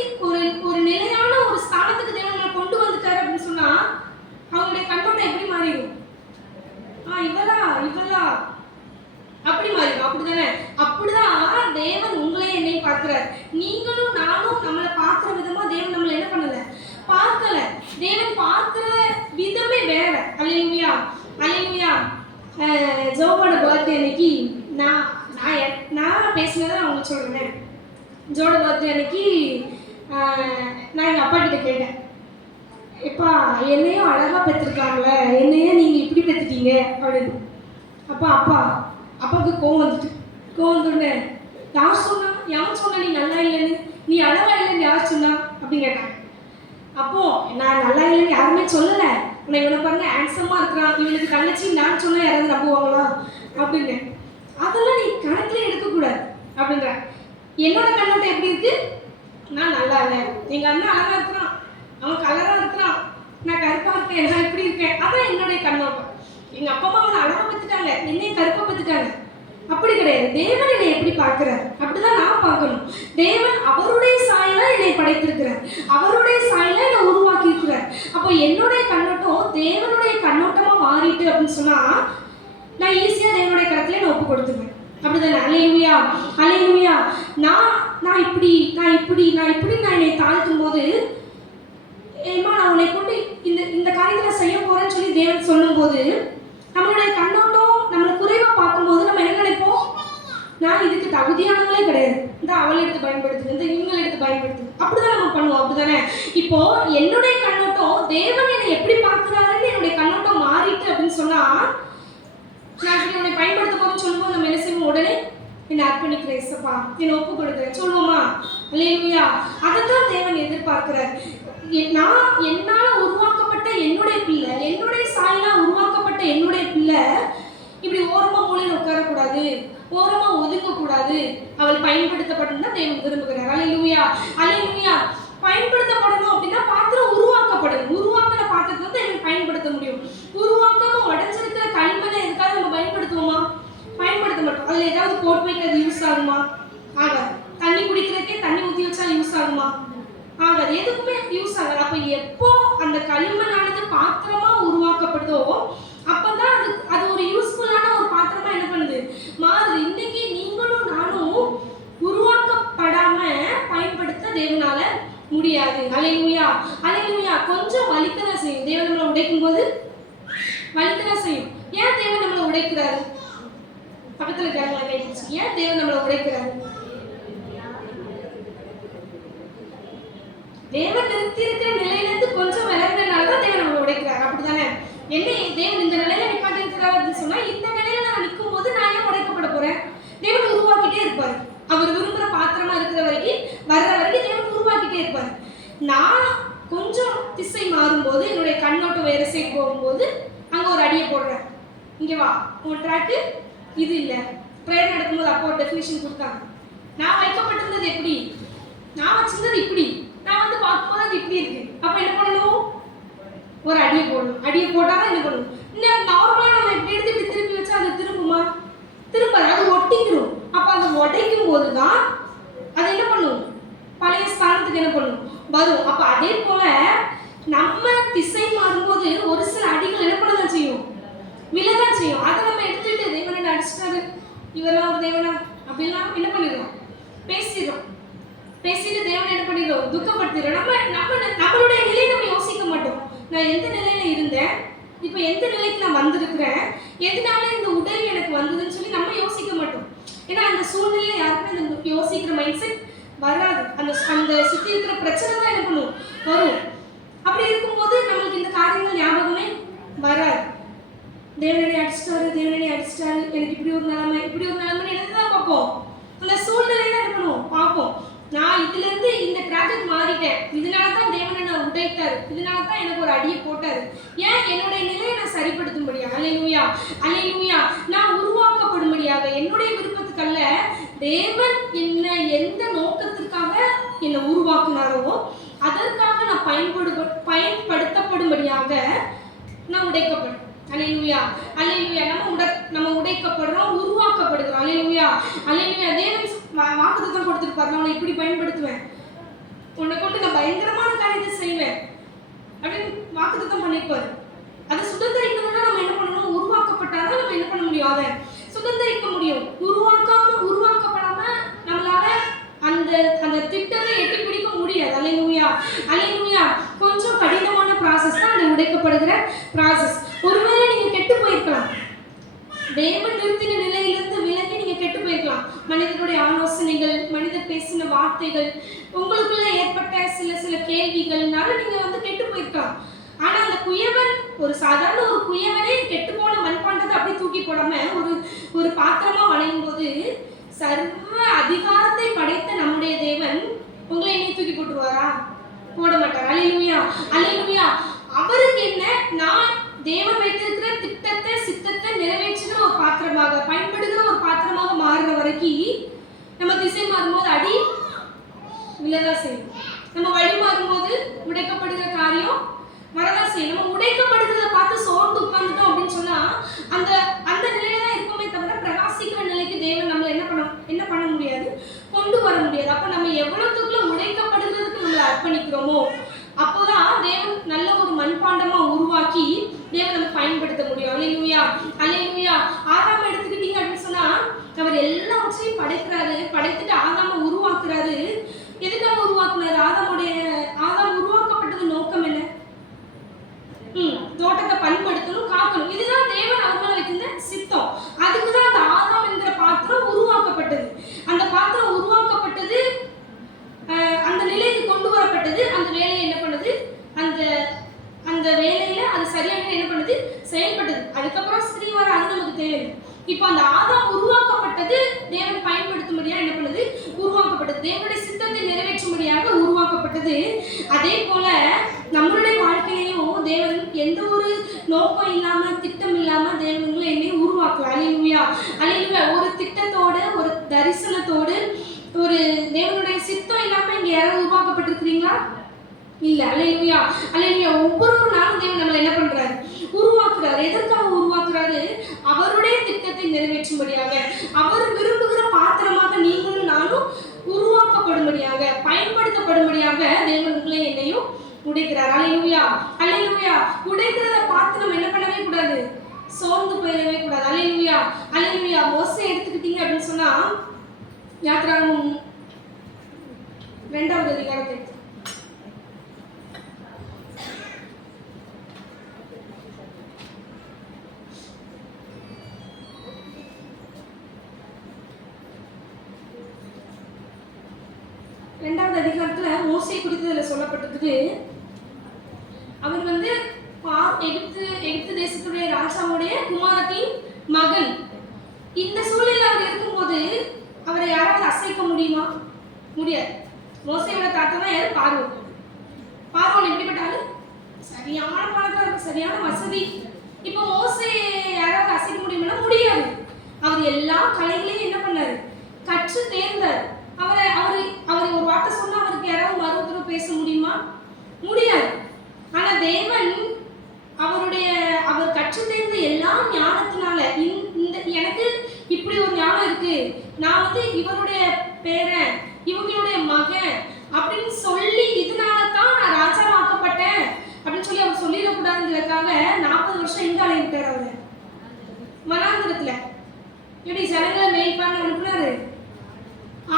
ஒரு நிலையான ஒரு ஸ்தானத்துக்கு தேவன் கொண்டு வந்துட்டாரு அப்படின்னு சொன்னா அவங்களுடைய கண்ணோட்டம் எப்படி மாறிடும், இவளா அப்படி மாறிடும், அப்படிதானே. அப்படிதான் தேவன் உங்களையும் என்னையும் பார்க்கிறார். நீங்களும் நானும் நம்மளை பார்க்கிற விதமா தேவன் நம்மளை என்ன பண்ணல, பார்க்கல. தேவன் பார்க்கிற விதமே வேற. அல்லேலூயா, அல்லேலூயா. ஜோவோட பர்த்டே அன்னைக்கு நான் பேசினதை நான் உங்களுக்கு சொல்றேன். ஜோட பர்த்டே அன்னைக்கு நான் எங்கள் அப்பா கிட்ட கேட்டேன், எப்பா என்னையும் அழகாக பெற்றிருக்காங்களே, என்னையே நீங்கள் வச்சிருக்கீங்க அப்படின்னு. அப்பாவுக்கு கோவம் வந்துட்டு, கோவம் வந்தோடனே யார் சொன்னா, யார் சொன்னா நீ நல்லா இல்லைன்னு, நீ அழகா இல்லைன்னு யார் சொன்னா அப்படின்னு கேட்டாங்க. அப்போ நான் நல்லா இல்லைன்னு யாருமே சொல்லலை, ஆனால் இவனை பாருங்க ஹேண்ட்ஸமாக இருக்கிறான், இவனுக்கு தங்கச்சி நான் சொன்னா யாராவது நம்புவாங்களா அப்படின்னு. அதெல்லாம் நீ கணக்கிலே எடுக்கக்கூடாது அப்படின்ற. என்னோட கண்ணோட்டம் எப்படி இருக்கு, நான் நல்லா இல்லை, எங்கள் அண்ணன் அழகா இருக்கிறான், அவன் கலராக இருக்கிறான், நான் கருப்பாக இருக்கேன், நான் இப்படி இருக்கேன், அதான் என்னுடைய கண்ணோட்டம். எங்கள் அப்பா அம்மா அவனை அழகாக பத்துட்டாங்க, என்னையும் கருப்பாக பத்துட்டாங்க. அப்படி கிடையாது. தேவன் என்னை எப்படி பார்க்கிறார் அப்படிதான் நான் பார்க்கணும். தேவன் அவருடைய சாயலா என்னை படைத்திருக்கிறார், அவருடைய சாயலா என்னை உருவாக்கி இருக்கிறார். அப்போ என்னுடைய கண்ணோட்டம் தேவனுடைய கண்ணோட்டமா மாறிட்டு அப்படின்னு சொன்னா நான் ஈஸியா தேவனுடைய கருத்துல நான் ஒப்பு கொடுத்துருவேன். அப்படிதானே? அல்லேலூயா, அல்லேலூயா. நான் இப்படி நான் என்னை தாழ்த்தும் போது, ஏமா நான் உன்னை கொண்டு இந்த காரியத்தை செய்ய போறேன்னு சொல்லி தேவன் சொல்லும் போது, நம்மளுடைய கண்ணோட்டம் நம்மளை குறைவா பார்க்கும்போது நம்ம என்ன நினைப்போம், நான் இதுக்கு தகுதியானவங்களே கிடையாது, இந்த அவளை எடுத்து பயன்படுத்துது, இந்த இவங்களை எடுத்து பயன்படுத்துது, அப்படிதான் நம்ம பண்ணுவோம். அப்படிதானே? இப்போ என்னுடைய கண்ணோட்டம் தேவன் என்னை எப்படி பார்க்கிறாருன்னு என்னுடைய கண்ணோட்டம் மாறிட்டு அப்படின்னு சொன்னா, நான் இப்படி உன்னை பயன்படுத்த போதுன்னு சொல்லும்போது நம்ம என்ன செய்வோம், உடனே என்னை அர்ப்பணிக்கிறேன் ஏசப்பா, என்னை ஒப்பு கொடுக்குறேன் சொல்லுவோமா? அல்லேலூயா. அதைத்தான் தேவன் எதிர்பார்க்கிறார். என்னால் உருவாக்கப்பட்ட என்னுடைய பிள்ளை, என்னுடைய சாயலா உருவாக்கப்பட்ட என்னுடைய பிள்ளை இப்படி ஓரமா மூலையில் உட்காரக்கூடாது, ஓரமா ஒதுக்கக்கூடாது, அவள் பயன்படுத்தப்படும் தான் தேவன் விரும்புகிறார். அல்லேலூயா, அல்லேலூயா. பயன்படுத்தப்படணும் அப்படின்னா பாத்திரம் உருவாக்கப்படணும். உருவாக்கின பாத்திரத்தை வந்து எனக்கு பயன்படுத்த முடியும். உருவாக்காம உடஞ்சிருக்கிற களிமண்ணை எதுக்காக நம்ம பயன்படுத்துவோமா? பயன்படுத்த மாட்டோம். அதில் ஏதாவது போட்டு வைக்கிறது யூஸ் ஆகுமா? ஆகாது. தண்ணி குடிக்கிறதுக்கே தண்ணி ஊற்றி வச்சா யூஸ் ஆகுமா? ஆகாது. எதுக்குமே யூஸ் ஆகாது. அப்போ எப்போ அந்த களிமண்ணானது பாத்திரமா உருவாக்கப்படுதோ அப்பதான் அது ஒரு யூஸ்ஃபுல்லான ஒரு பாத்திரமா என்ன பண்ணுது, மாறுது. இன்னைக்கு நீங்களும் நானும் உருவாக்கப்படாம பயன்படுத்த தேவனால முடியாது. அல்லேலூயா, அல்லேலூயா. கொஞ்சம் வலிக்கதான் செய்யும். தேவன் நம்மளை உடைக்கும் போது வலிக்கதான் செய்யும். ஏன் தேவன் நம்மளை உடைக்கிறாரு? பக்கத்துல கேட்கலாம், கேட்டுச்சு. ஏன் தேவன் நம்மளை உடைக்கிறாரு? தேவன் நிறுத்தி இருக்கிற நிலையிலிருந்து கொஞ்சம் விலகினால்தான் தேவன் நம்மளை உடைக்கிறாரு. அப்படிதானே? என்ன தேவன் இந்த நிலையில நிப்பாட்டி இருக்கிறார் அப்படின்னு சொன்னா, இந்த நிலையில நான் நிற்கும் போது நான் ஏன் உடைக்கப்பட போறேன்? தேவன் உருவாக்கிட்டே இருப்பாரு. அவர் விரும்புகிற பாத்திரமா இருக்கிற வரைக்கும், வர்ற வரைக்கும் தேவன் உருவாக்கிட்டே இருப்பாரு. நான் கொஞ்சம் திசை மாறும்போது, என்னுடைய கண்ணோட்டம் வேற சைடு போகும்போது அங்க ஒரு அடியை போடுறேன். இங்க வா, உன் ட்ராக்கு இது இல்லை. ப்ரேயர் நடக்கும்போது அப்போ ஒரு டெஃபினிஷன் கொடுத்தாங்க. நான் வைக்கப்பட்டிருந்தது எப்படி, நான் வச்சிருந்தது இப்படி, நான் வந்து பார்க்கும்போது அது இப்படி இருக்கு. அப்ப என்ன பண்ணணும்? ஒரு அடியை போடணும். அடியை போட்டாதான் என்ன பண்ணணும்? இன்னும் நார்மலா நம்ம எப்படி எடுத்து இப்படி திருப்பி வச்சா அது திரும்புமா? திரும்பாது. அது ஒட்டிக்கணும். அப்ப அது உடைக்கும் போதுதான் அது என்ன பண்ணும், பழைய ஸ்தானத்துக்கு என்ன பண்ணும், வரும். அப்ப அதே போல நம்ம திசை மாறும்போது ஒரு சில அடிகள் என்ன பண்ணதான் செய்யும், விழதான் செய்யும். அதை நம்ம எடுத்துட்டு தேவனை அடிச்சிட்டாரு, இவரெல்லாம் ஒரு தேவனா அப்படிலாம் என்ன பண்ணிடுறோம், பேசிடுறோம். பேசிட்டு தேவனை என்ன பண்ணிடுறோம், துக்கப்படுத்திடுறோம். நம்மளுடைய நிலையை நம்ம யோசிக்க மாட்டோம். நான் எந்த நிலையில இருந்தேன், இப்ப எந்த நிலைக்கு நான் வந்திருக்கிறேன், எதனால இந்த உதவி எனக்கு வந்ததுன்னு சொல்லி நம்ம யோசிக்க மாட்டோம். ஏன்னா அந்த சூழ்நிலையில யாருக்குமே இந்த யோசிக்கிற மைண்ட் செட் வராது. அந்த சுத்தி இருக்கிற பிரச்சனை தான் என்ன பண்ணும், வரும். அப்படி இருக்கும்போது நம்மளுக்கு இந்த காரியங்கள் ஞாபகமே வராது. தேவனை அடிச்சிட்டாரு, எனக்கு இப்படி ஒரு நிலைமை என்னதான் பார்ப்போம், அந்த சூழ்நிலை தான் என்ன பண்ணுவோம், பார்ப்போம். நான் இதுல இருந்து இந்த ட்ராக்குக்கு மாறிட்டேன், இதனாலதான் தேவனை நான் உடைத்தாரு, இதனாலதான் எனக்கு ஒரு அடியை போட்டாரு. ஏன்? என்னுடைய நிலையை நான் சரிப்படுத்தும்படியாக. அல்லேலூயா, அல்லேலூயா. நான் உருவாக்கப்படும்படியாக, என்னுடைய விருப்பத்துக்கல்ல, தேவன் என்ன எந்த நோக்கத்திற்காக என்னை உருவாக்குனாரோ அதற்காக நான் பயன்படுத்தப்படும்படியாக நான் உடைக்கப்படும். அல்லேலூயா, அல்லேலூயா. நம்ம உடைக்கப்படுறோம், உருவாக்கப்படுகிறோம். அல்லேலூயா, அல்லேலூயா. தேவன் வாக்குத்தத்தம் கொடுத்துருப்பாரு, நான் உன்னை இப்படி பயன்படுத்துவேன், உன்னை கொண்டு நான் பயங்கரமான காரியத்தை செய்வேன் அப்படின்னு வாக்குத்தத்தம் பண்ணிருப்பாரு. அதை சுதந்திரிக்கணும்னா நம்ம என்ன பண்ணணும், உருவாக்கப்பட்டாதான் நம்ம என்ன பண்ண முடியும், அதை சுதந்திரிக்க முடியும். உருவாக்கப்படாம நம்மளால அந்த திட்டத்தை எட்டி பிடிக்க முடியாது. அல்லேலூயா, அல்லேலூயா. கொஞ்சம் கடினமான ப்ராசஸ் தான் அந்த உடைக்கப்படுகிற ப்ராசஸ். ஒருவேளை நீங்க கெட்டு போயிருக்கலாம், தேவன் நிறுத்தின நிலையிலிருந்து விலகி நீங்க கெட்டு போயிருக்கலாம். மனிதனுடைய ஆலோசனைகள், மனிதர் பேசின வார்த்தைகள், உங்களுக்குள்ள ஏற்பட்ட சில கேள்விகள்னால நீங்க வந்து கெட்டு போயிருக்கலாம். ஆனா அந்த குயவன், ஒரு சாதாரண ஒரு குயவனே கெட்டு போன ஒரு பாத்திரமா வணையும் போது சர்வ அதிகாரத்தை படைத்த நம்முடைய தேவன் உங்களை என்னை தூக்கி போட்டுருவாரா? போட மாட்டார். அல்லேலூயா, அல்லேலூயா. அவருக்கு என்ன, நான் தேவன் வைத்திருக்கிற திட்டத்தை சித்தத்தை நிறைவேற்றுகிற ஒரு பாத்திரமாக, பயன்படுகிற ஒரு பாத்திரமாக மாறுற வரைக்கும் நம்ம திசை மாறும்போது அடி விழதான் செய்யும். நம்ம வழி மாறும்போது உடைக்கப்படுகிற காரியம் வரதான் செய்யும். நம்ம உடைக்கப்படுகிறத பார்த்து சோர்ந்து உட்கார்ந்துட்டோம் அப்படின்னு சொன்னா அந்த அந்த நிலையில தான் இருப்போமே தவிர பிரகாசிக்கிற நிலைக்கு தேவன் நம்மளை என்ன பண்ண முடியாது, கொண்டு வர முடியாது. அப்ப நம்ம எவ்வளவுக்குள்ள உடைக்கப்படுகிறதுக்கு நம்மளை அர்ப்பணிக்கிறோமோ அப்போதான் தேவன் நல்ல ஒரு மண்பாண்டமா உருவாக்கி தேவன் நம்ம பயன்படுத்த முடியும். அல்லேலூயா, அல்லேலூயா. ஆதாம் எடுத்துக்கிட்டீங்க அப்படின்னு சொன்னா அவர் எல்லாவற்றையும் படைக்கிறாரு. படைத்துட்டு ஆதாம உருவாக்குறாரு. எதுக்காக உருவாக்குனாரு? ஆதாம் உருவாக்கப்பட்டது நோக்கம் என்ன? தோட்டத்தை பண்படுத்தணும், காக்கணும். இதுதான் தேவன் அவர் மேல வைத்திருந்த சித்தம். அதுக்குதான் அந்த ஆதாம் என்கிற பாத்திரம் உருவாக்கப்பட்டது. அந்த பாத்திரம் உருவாக்கப்பட்டது, அந்த நிலைக்கு கொண்டு வரப்பட்டது. அந்த வேலையை என்ன பண்ணுது? அந்த வேலையில அது சரியான என்ன பண்ணுது? செயல்பட்டது. அதுக்கப்புறம் ஸ்திரீ வர அது நமக்கு தேவையில்லை. இப்ப அந்த ஆதாம் உருவாக்கப்பட்டது தேவன் பயன்படுத்தும்படியா என்ன பண்ணுது? உருவாக்கப்பட்டது. தேவனுடைய சித்தத்தை நிறைவேற்றும்படியாக உருவாக்கப்பட்டது. அதே போல நம்மளுடைய வாழ்க்கையிலையும் தேவன் எந்த ஒரு நோக்கம் இல்லாம திட்டம் இல்லாம தேவன் உங்களை என்னையும் உருவாக்குவார். அல்லேலூயா, அல்லேலூயா. ஒரு திட்டத்தோடு ஒரு தரிசனத்தோடு ஒரு தேவனுடைய சித்தம் இல்லாம இங்க யாராவது உருவாக்கப்பட்டிருக்கிறீங்களா? இல்ல. அல்லேலூயா, அல்லேலூயா. ஒவ்வொரு நாளும் தேவன் நம்மளை என்ன பண்றாரு? உருவாக்குறாரு. எதற்காக உருவாக்குறாரு? அவருடைய திட்டத்தை நிறைவேற்றும்படியாக, அவர் விரும்புகிற பாத்திரமாக நீங்களும் நானும் உருவாக்கப்படும்படியாக, பயன்படுத்தப்படும்படியாக தேவன் உங்களை என்னையும் உடைக்கிறார். அல்லேலூயா, அல்லேலூயா. உடைக்கிறத பார்த்து நம்ம என்ன பண்ணவே கூடாது? சோர்ந்து போயிடவே கூடாது. அல்லேலூயா, அல்லேலூயா. மோசே எடுத்துக்கிட்டீங்க அப்படின்னு சொன்னா யாத்திராகமம் 2வது அதிகாரத்தை மோசே குறித்து சொல்லப்பட்டிருக்குது. அவர் எகிப்து தேசத்துடைய ராஜாவுடைய குமாரத்தின் மகன். இந்த சூழலில் அவர் இருக்கும்போது அவரை யாராவது அசைக்க முடியுமா? முடியாது. மோசையோட தாத்தா தான் யாரு? பார்வோன். பார்வோன் எப்படிப்பட்டாலும் சரியான பணக்காரர், சரியான வசதி. இப்போ மோசே யாராவது அசைக்க முடியுமா? முடியாது. அவர் எல்லா கலைகளையும் என்ன பண்ணாரு? கற்று தேர்ந்தார். அவர் ஒரு வார்த்தை சொன்னா அவருக்கு யாராவது மறுதூரம் பேச முடியுமா? முடியாது. ஆனா தேவன் அவர் கற்று தேர்ந்த எல்லா ஞானத்தினால எனக்கு இப்படி ஒரு ஞானம் இருக்கு, நான் இவருடைய பேரன், இவங்களுடைய மகன் அப்படின்னு சொல்லி இதனாலதான் நான் ராஜாவாக்கப்பட்டேன் அப்படின்னு சொல்லி அவர் சொல்லிடக்கூடாதுங்கிறதுக்காக 40 வருஷம் எங்க அலைய விட்டார்? அவரு வனாந்திரத்துல எப்படி ஜனங்களை மேய்ப்பான்னு அனுப்புனாரு?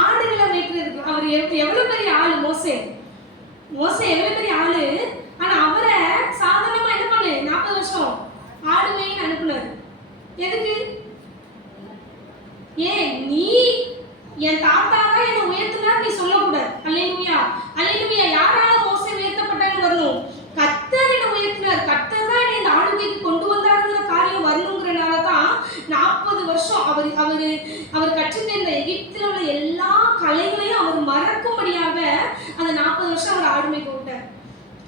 ஆடுகளை மேய்க்கிறதுக்கு. அவர் எவ்வளவு பெரிய ஆளு மோசே எவ்வளவு பெரிய ஆளு. ஆனா அவரை சாதாரணமா என்ன பண்ணு 40 வருஷம் ஆடு மேய்ன்னு அனுப்புனாரு. எதுக்கு? நீ என் தாத்தா தான் என்ன உயர்த்தினா நீ சொல்லக்கூடாது. அல்லேலூயா, அல்லேலூயா. யாரால மோசே உயர்த்தப்பட்டான்னு வரணும்? கர்த்தர் என்ன உயர்த்தினார். கர்த்தர் தான் என்ன இந்த ஆளுகைக்கு கொண்டு வந்தாருங்கிற காரியம் வரணுங்கிறனால தான் 40 வருஷம் அவர் கற்றுத் தேர்ந்த எகிப்தில் உள்ள எல்லா கலைகளையும் அவர் மறக்கும்படியாக அந்த 40 வருஷம் அவர் ஆடுமை போட்டார்.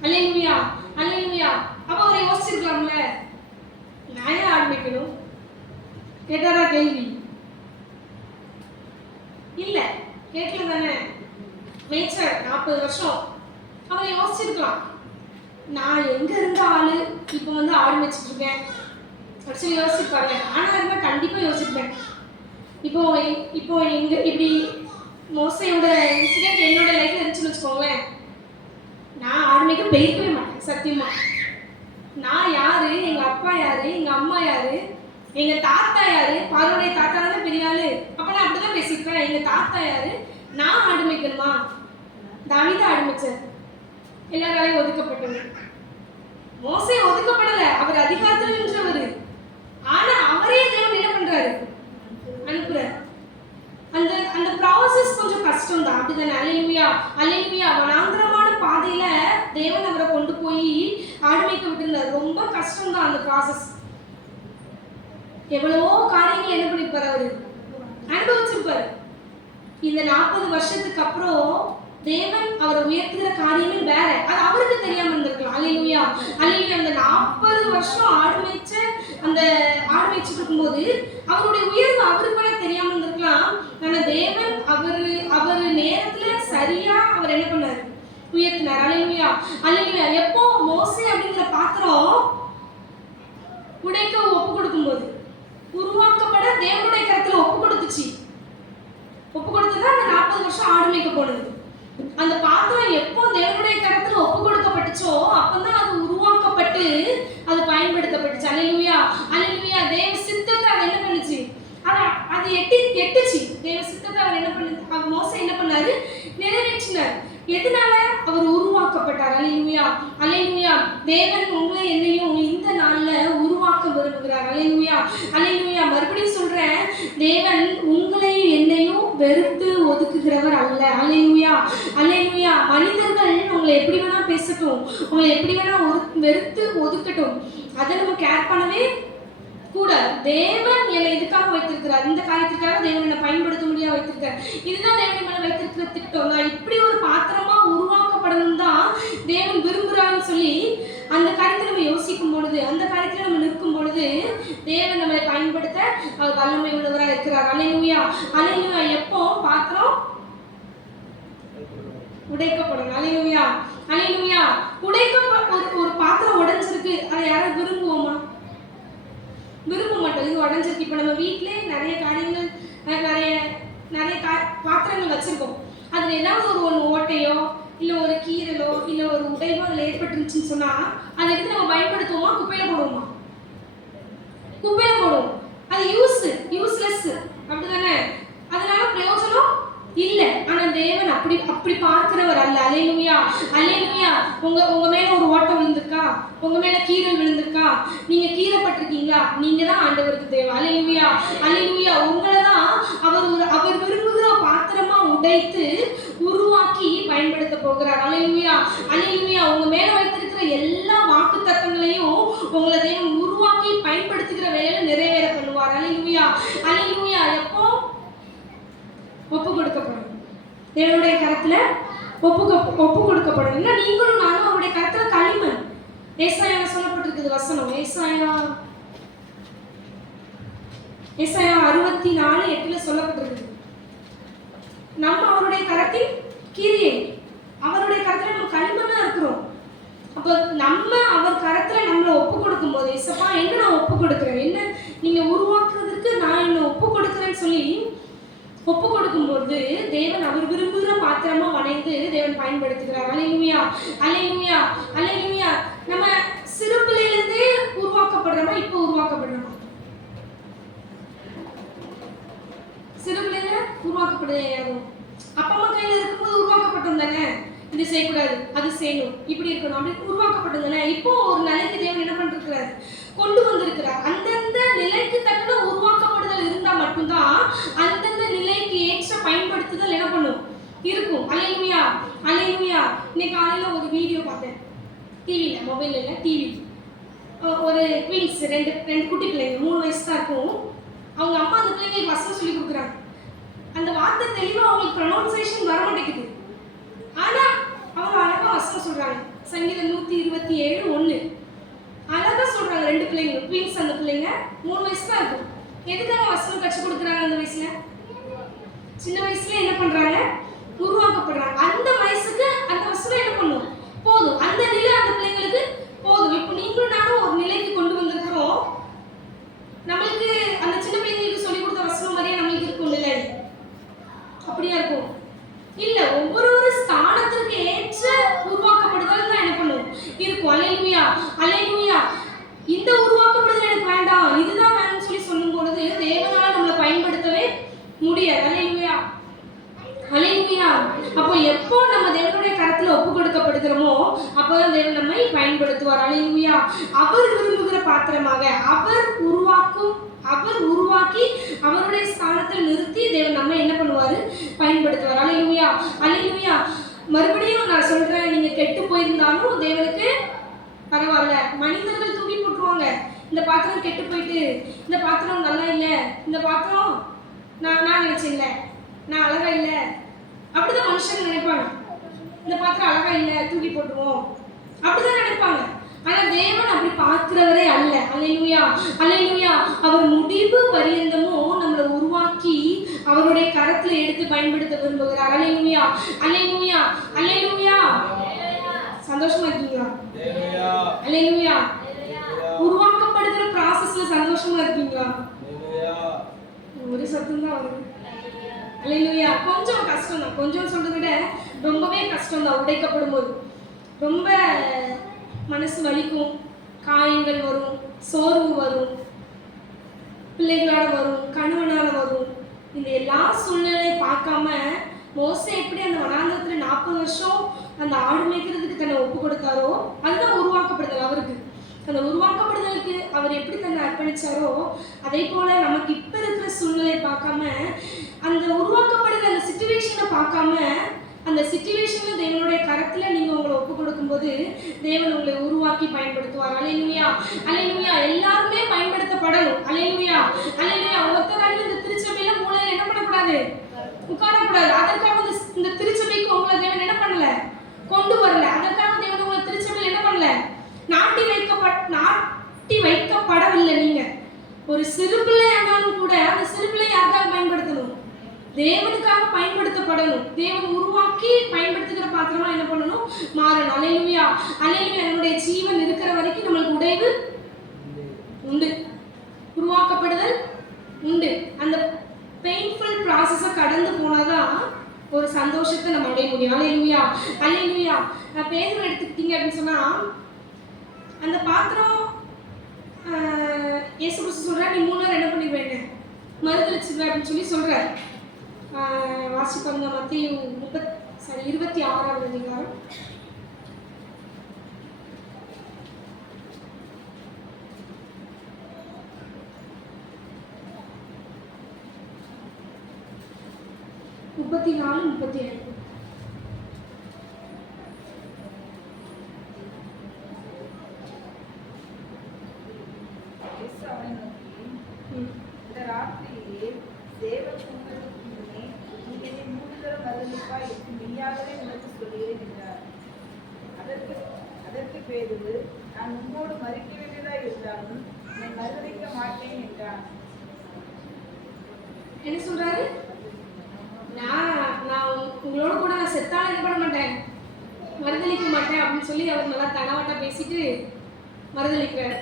அல்லேலூயா, அல்லேலூயா. அப்ப அவரை யோசிச்சிருக்கலாம்ல, நான் ஏன் ஆடுமைக்கணும் கேட்டாரா கேள்வி? இல்ல, கேட்கல தானே. மேய்ச்சர் 40 வருஷம் அவரை யோசிச்சிருக்கலாம். நான் எங்க இருந்த ஆளு இப்ப ஆடு மேய்ச்சிட்டு இருக்கேன் ஆக்சுவலி யோசிப்பாங்க. ஆனா இருந்தா கண்டிப்பா யோசிப்பேன். இப்போ எங்க இப்படி மோசையோட இன்சிடென்ட் என்னோட லைஃப்ல இருந்துச்சுன்னு வச்சுக்கோங்களேன், நான் ஆடுமைக்கு போயிருக்கவே மாட்டேன் சத்தியமா. நான் யாரு, எங்க அப்பா யாரு, எங்க அம்மா யாரு, எங்க தாத்தா யாரு? பார்வோடைய தாத்தா தான் பெரிய ஆளு. அப்ப நான் அப்படிதான் பேசிப்பேன். எங்க தாத்தா யாரு? நான் ஆடுமைக்கணுமா? தாவீது ஆடுமைச்சார். எல்லாராலையும் ஒதுக்கப்பட்டது. மோசே ஒதுக்கப்படல, அவர் அதிகாரத்தில் நின்றவர். ஆனா அவரே தேவன் என்ன பண்றாரு? அனுப்புறாரு. அந்த ப்ராசஸ் கொஞ்சம் கஷ்டம் தான், அப்படிதானே? அல்லேலூயா, அல்லேலூயா. வனாந்திரமான பாதையில தேவன் அவரை கொண்டு போய் ஆடுமைக்க விட்டுருந்தார். ரொம்ப கஷ்டம் தான் அந்த ப்ராசஸ். எவ்வளவோ காரியங்கள் என்ன பண்ணிருப்பாரு, அவரு அனுபவிச்சிருப்பாரு. இந்த 40 வருஷத்துக்கு அப்புறம் தேவன் அவரை உயர்த்துகிற காரியங்கள் வேற. அது அவருக்கு தெரியாம இருந்திருக்கலாம். அல்லேலூயா, அல்லேலூயா. அந்த 40 வருஷம் ஆடு மேய்ச்சிட்டு இருக்கும்போது அவருடைய உயர்வு அவருக்கு கூட தெரியாம இருந்திருக்கலாம். ஆனா தேவன் அவரு நேரத்துல சரியா அவர் என்ன பண்ணாரு, உயர்த்தினார். அல்லேலூயா, அல்லேலூயா. எப்போ மோசே அப்படிங்கிற பாத்திரம் உடைக்க ஒப்பு கொடுக்கும்போது, உருவாக்கப்பட தேவனுடைய கருத்துல ஒப்பு கொடுத்துச்சு. ஒப்பு கொடுத்தது அந்த 40 வருஷம் ஆடு மேய்க்க போனது. அந்த பாத்திரம் எப்போ தேவனுடைய கரத்துல ஒப்பு கொடுக்கப்பட்டுச்சோ அப்பதான் அது உருவாக்கப்பட்டு அது பயன்படுத்தப்பட்டுச்சு. அல்லேலூயா, அல்லேலூயா. தேவ சித்தத்தை அது என்ன பண்ணுச்சு, அது எட்டுச்சு. தேவ சித்தத்தை அவர் என்ன பண்ணு, மோசே என்ன பண்ணாரு, நிறைவேற்றினார். எதனால அவர் உருவாக்கப்பட்டார். அல்லேலூயா, அல்லேலூயா. தேவன் உங்களை என்னையும் இந்த நாள்ல உருவாக்க விரும்புகிறார். அல்லேலூயா, அல்லேலூயா. மறுபடியும் சொல்றேன், தேவன் உங்களையும் என்னையும் வெறுத்து ஒதுக்குகிறவர் அல்ல. அல்லேலூயா, அல்லேலூயா. மனிதர்கள் உங்களை எப்படி வேணா பேசட்டும், உங்களை எப்படி வேணா வெறுத்து ஒதுக்கட்டும், அதை நம்ம கேர் பண்ணவே கூடாது. தேவன் என்னை இதுக்காக வைத்திருக்கிறார், இந்த காரியத்திற்காக தேவன் என்னை பயன்படுத்த முடியாது வைத்திருக்கார். இதுதான் தேவன் மேல வைத்திருக்கிற திட்டம். நான் இப்படி ஒரு பாத்திரமா உருவாக்கப்படணும் தான் தேவன் விரும்புகிறான்னு சொல்லி அந்த காரியத்தை நம்ம யோசிக்கும் பொழுது, அந்த காரியத்துல நம்ம நிற்கும் பொழுது தேவன் நம்மளை பயன்படுத்த அவர் வல்லமை உள்ளவராக இருக்கிறார். அல்லேலூயா, அல்லேலூயா. எப்போ பாத்திரம் உடைக்கப்படும். அல்லேலூயா, அல்லேலூயா. ஒரு பாத்திரம் உடைஞ்சிருக்கு, அதை யாரும் விரும்புவோமா? விரும்ப மாட்டோம். இது உடஞ்சிருக்கு. இப்போ நம்ம வீட்டிலே நிறைய காரியங்கள், நிறைய பாத்திரங்கள் வச்சிருக்கோம். அதில் ஏதாவது ஒன்று ஓட்டையோ இல்லை ஒரு கீரலோ இல்லை ஒரு உடைவோ அதில் ஏற்பட்டுருச்சுன்னு சொன்னால் அதை எடுத்து நம்ம பயன்படுத்துவோமா, குப்பையில் போடுவோமா? குப்பையில் போடுவோம். அது யூஸ்லெஸ், அப்படிதானே? அதனால பிரயோஜனம் இல்லை. ஆனால் தேவன் அப்படி பார்க்கிறவர் அல்ல. அல்லேலூயா, அல்லேலூயா. உங்க மேல ஒரு ஓட்டம் விழுந்திருக்கா, உங்க மேல கீரல் விழுந்திருக்கா, நீங்க கீறப்பட்டிருக்கீங்களா, நீங்க தான் ஆண்டவருக்கு தேவை. அல்லேலூயா, அல்லேலூயா. உங்களை தான் அவர் விரும்புகிற பாத்திரமா உடைத்து உருவாக்கி பயன்படுத்த போகிறார். அல்லேலூயா, அல்லேலூயா. உங்க மேல வைத்திருக்கிற எல்லா வாக்கு தத்தங்களையும் உங்களை தேவன் உருவாக்கி பயன்படுத்துகிற வேலையில நிறைவேற பண்ணுவார். அல்லேலூயா, அல்லேலூயா. எப்போ ஒப்பு கொடுக்கப்படும், தேவனுடைய கரத்துல ஒப்பு கொடுக்கப்படும். இல்லை நீங்களும் நானும் அவருடைய கரத்துல களிமண். ஏசாயால சொல்லப்பட்டிருக்குது வசனம். ஏசாயா 64:8 சொல்லப்பட்டிருக்குது. நம்ம அவருடைய கரத்தின் கிரியை, அவருடைய கரத்துல நம்ம களிமண்ணா இருக்கிறோம். அப்போ நம்ம அவர் கரத்துல நம்மளை ஒப்பு கொடுக்கும் போது, ஏசப்பா என்ன நான் ஒப்பு கொடுக்குறேன், என்ன நீங்க உருவாக்குறதுக்கு நான் என்ன ஒப்பு கொடுக்குறேன்னு சொல்லி ஒப்பு கொடுக்கும்போது தேவன் அவர் விரும்புகிற பாத்திரமா வணைந்து தேவன் பயன்படுத்துகிறார். அல்லேலூயா, அல்லேலூயா, அல்லேலூயா. நம்ம சிறு பிள்ளையிலிருந்தே உருவாக்கப்படுறோமா, இப்போ உருவாக்கப்படுறோமா? சிறு பிள்ளைல உருவாக்கப்படுறது யாரும் அப்பா அம்மா கையில இருக்கும்போது உருவாக்கப்பட்டோம் தானே. இது செய்யக்கூடாது, அது செய்யணும், இப்படி இருக்கணும், அப்படி உருவாக்கப்பட்டது தானே. இப்போ ஒரு நிலைக்கு தேவன் என்ன பண்ணிருக்கிறார், கொண்டு வந்திருக்கிறார். அந்தந்த நிலைக்கு தக்கன உருவாக்கப்படுதல் இருந்தா மட்டும்தான் அந்தந்த நிலைக்கு ஏற்ற பயன்படுத்துதல் என்ன பண்ணும், இருக்கும். அல்லேலூயா, அல்லேலூயா. இன்னைக்கு காலையில ஒரு வீடியோ பார்த்தேன் டிவியில, மொபைல் இல்லை, டிவி. ஒரு ட்வின்ஸ், ரெண்டு குட்டி பிள்ளைங்க, 3 வயசு தான் இருக்கும். அவங்க அம்மா அந்த பிள்ளைங்களுக்கு வசனம் சொல்லி கொடுக்குறாங்க. அந்த வார்த்தை தெளிவாக அவங்களுக்கு ப்ரொனவுன்சியேஷன் வர மாட்டேங்குது. ஆனா அவங்க அழகா வசனம் சொல்றாங்க. சங்கீதம் 127:1 அழகா சொல்றாங்க. 2 பிள்ளைங்க ட்வின்ஸ், அந்த பிள்ளைங்க 3 வயசு தான் இருக்கும். எதுக்காக வசனம் கற்றுக் கொடுக்குறாங்க? அந்த வயசுல, சின்ன வயசுல என்ன பண்றாங்க, உருவாக்கப்படுறாங்க. அந்த வயசுக்கு அந்த வசனம் என்ன பண்ணும், போதும். அந்த நிலை அந்த பிள்ளைங்களுக்கு போதும். இப்போ நீங்களும் நானும் ஒரு நிலைக்கு கொண்டு வந்திருக்கிறோம். நம்மளுக்கு அந்த சின்ன பிள்ளைங்களுக்கு சொல்லி கொடுத்த வசனம் மாதிரியே நம்மளுக்கு இருக்கும் இல்லை? அப்படியா இருக்கும்? இல்ல, ஒவ்வொரு ஸ்தானத்திற்கு ஏற்ற உருவாக்கப்படுதல் தான் என்ன பண்ணும், இருக்கும். அல்லேலூயா, அல்லேலூயா. இந்த உருவாக்கப்படுதல் எனக்கு வேண்டாம், இதுதான் வேணும்னு சொல்லி சொல்லும் பொழுது தேவனால நம்மளை பயன்படுத்தவே முடியாது. அல்லேலூயா, அல்லேலூயா. அப்போ எப்போ நம்ம தேவனுடைய கரத்துல ஒப்பு கொடுக்கப்படுகிறோமோ அப்போதான் தேவன் நம்மை பயன்படுத்துவார். அல்லேலூயா. அவர் விரும்புகிற பாத்திரமாக அவர் உருவாக்கி அவருடைய ஸ்தானத்தில் நிறுத்தி தேவன் நம்ம என்ன பண்ணுவாரு, பயன்படுத்துவார். அல்லேலூயா, அல்லேலூயா. மறுபடியும் நான் சொல்றேன், நீங்க கெட்டு போயிருந்தாலும் தேவனுக்கு பரவாயில்ல. மனிதர்கள் தூக்கி போட்டுருவாங்க, இந்த பாத்திரம் கெட்டு போயிட்டு, இந்த பாத்திரம் நல்லா இல்லை, இந்த பாத்திரம் நான் நினைச்சேன்ல, நான் அழகா இல்லை, அப்படிதான் மனுஷங்க நினைப்பாங்க. இந்த பாத்திரம் அழகா இல்லை, தூக்கி போட்டுருவோம், அப்படிதான் நினைப்பாங்க. ஆனா தேவன் அப்படி பார்க்கிறவரே அல்ல. அல்லேலூயா, அல்லேலூயா. அவர் முடிவு பரியந்தமும் நம்மளை உருவாக்கி அவருடைய கரத்துல எடுத்து பயன்படுத்த விரும்புகிறார். அல்லேலூயா, அல்லேலூயா, அல்லேலூயா. சந்தோஷமா இருக்கீங்களா? அல்லேலூயா. உருவாக்கப்படுகிற ப்ராசஸ்ல சந்தோஷமா இருக்கீங்களா? ஒரு சத்தம் தான் வருது. அல்லேலூயா. கொஞ்சம் கஷ்டம் தான், கொஞ்சம் சொல்றதை விட ரொம்பவே கஷ்டம் தான். உடைக்கப்படும் போது ரொம்ப மனசு வலிக்கும், காயங்கள் வரும், சோர்வு வரும், பிள்ளைகளால வரும், கணவனால வரும். இந்த எல்லா சூழ்நிலையை பார்க்காம மோசே எப்படி அந்த வனாந்தரத்துல 40 வருஷம் அந்த ஆடு மேய்க்கிறதுக்கு தன்னை ஒப்பு கொடுத்தாரோ, அதுதான் உருவாக்கப்படுதல். அவருக்கு அந்த உருவாக்கப்படுதலுக்கு அவர் எப்படி தன்னை அர்ப்பணிச்சாரோ, அதே போல நமக்கு இப்ப இருக்கிற சூழ்நிலையை பார்க்காம, அந்த உருவாக்கப்படுகிற அந்த சிச்சுவேஷனை பார்க்காம, அந்த சிச்சுவேஷன்ல தேவனுடைய கரத்துல நீங்க உங்களை ஒப்பு கொடுக்கும்போது தேவன் உங்களை உருவாக்கி பயன்படுத்துவார். அல்லேலூயா, அல்லேலூயா. எல்லாருமே பயன்படுத்தப்படணும். அல்லேலூயா, அல்லேலூயா. ஒருத்தரால இந்த திருச்சபையில மூலையில என்ன பண்ணக்கூடாது? உட்காரக்கூடாது. அதற்காக இந்த திருச்சபைக்கு உங்களை தேவன் என்ன பண்ணல? கொண்டு வரல. அதற்காக தேவன் உங்களை திருச்சபையில் என்ன பண்ணல? நாட்டி வைக்கப்படவில்லை. நீங்க ஒரு சிறு பிள்ளை ஆனாலும் கூட அந்த சிறு பிள்ளை யாருக்காக பயன்படுத்தணும்? தேவனுக்காக பயன்படுத்தப்படணும். தேவன் உருவாக்கி பயன்படுத்துகிற பாத்திரமா என்ன பண்ணணும்? மாறணும். அல்லேலூயா, அல்லேலூயா. நம்முடைய ஜீவன் இருக்கிற வரைக்கும் நம்மளுக்கு உடைவு உண்டு, உருவாக்கப்படுதல் உண்டு. அந்த பெயின்ஃபுல் ப்ராசஸை கடந்து போனாதான் ஒரு சந்தோஷத்தை நம்ம அடைய முடியும். அல்லேலூயா, அல்லேலூயா. பேதுரு எடுத்துக்கிட்டீங்க அப்படின்னு சொன்னா, அந்த பாத்திரம் இயேசு கிறிஸ்து சொல்றார், நீ 3 நாள் என்ன பண்ணிடுவேன்? மறுதளிச்சிடுவேன் அப்படின்னு சொல்லி சொல்றாரு. வாசிப்பாங்க மத்தேயு 26வது அதிகாரம். முப்பத்தி 35. இந்த ராத்திரியிலே தேவதூதனுக்கு முன்னே நீ என்னை 3 தரம் மறுதலிப்பாய் என்று மெய்யாகவே உனக்கு சொல்கிறேன் என்றார். அதற்கு பேதுரு, நான் உன்னோடு மறிக்க வேண்டியதா இருந்தாலும் என்னை மறுதலிக்க மாட்டேன் என்றான். என்ன சொல்றாரு? நான் உங்களோட கூட நான் செத்தாலும் என்ன பண்ண மாட்டேன், மறுதலிக்க மாட்டேன் அப்படின்னு சொல்லி அவர் நல்லா தனவாட்டா பேசிட்டு மறுதலிக்கிறார்.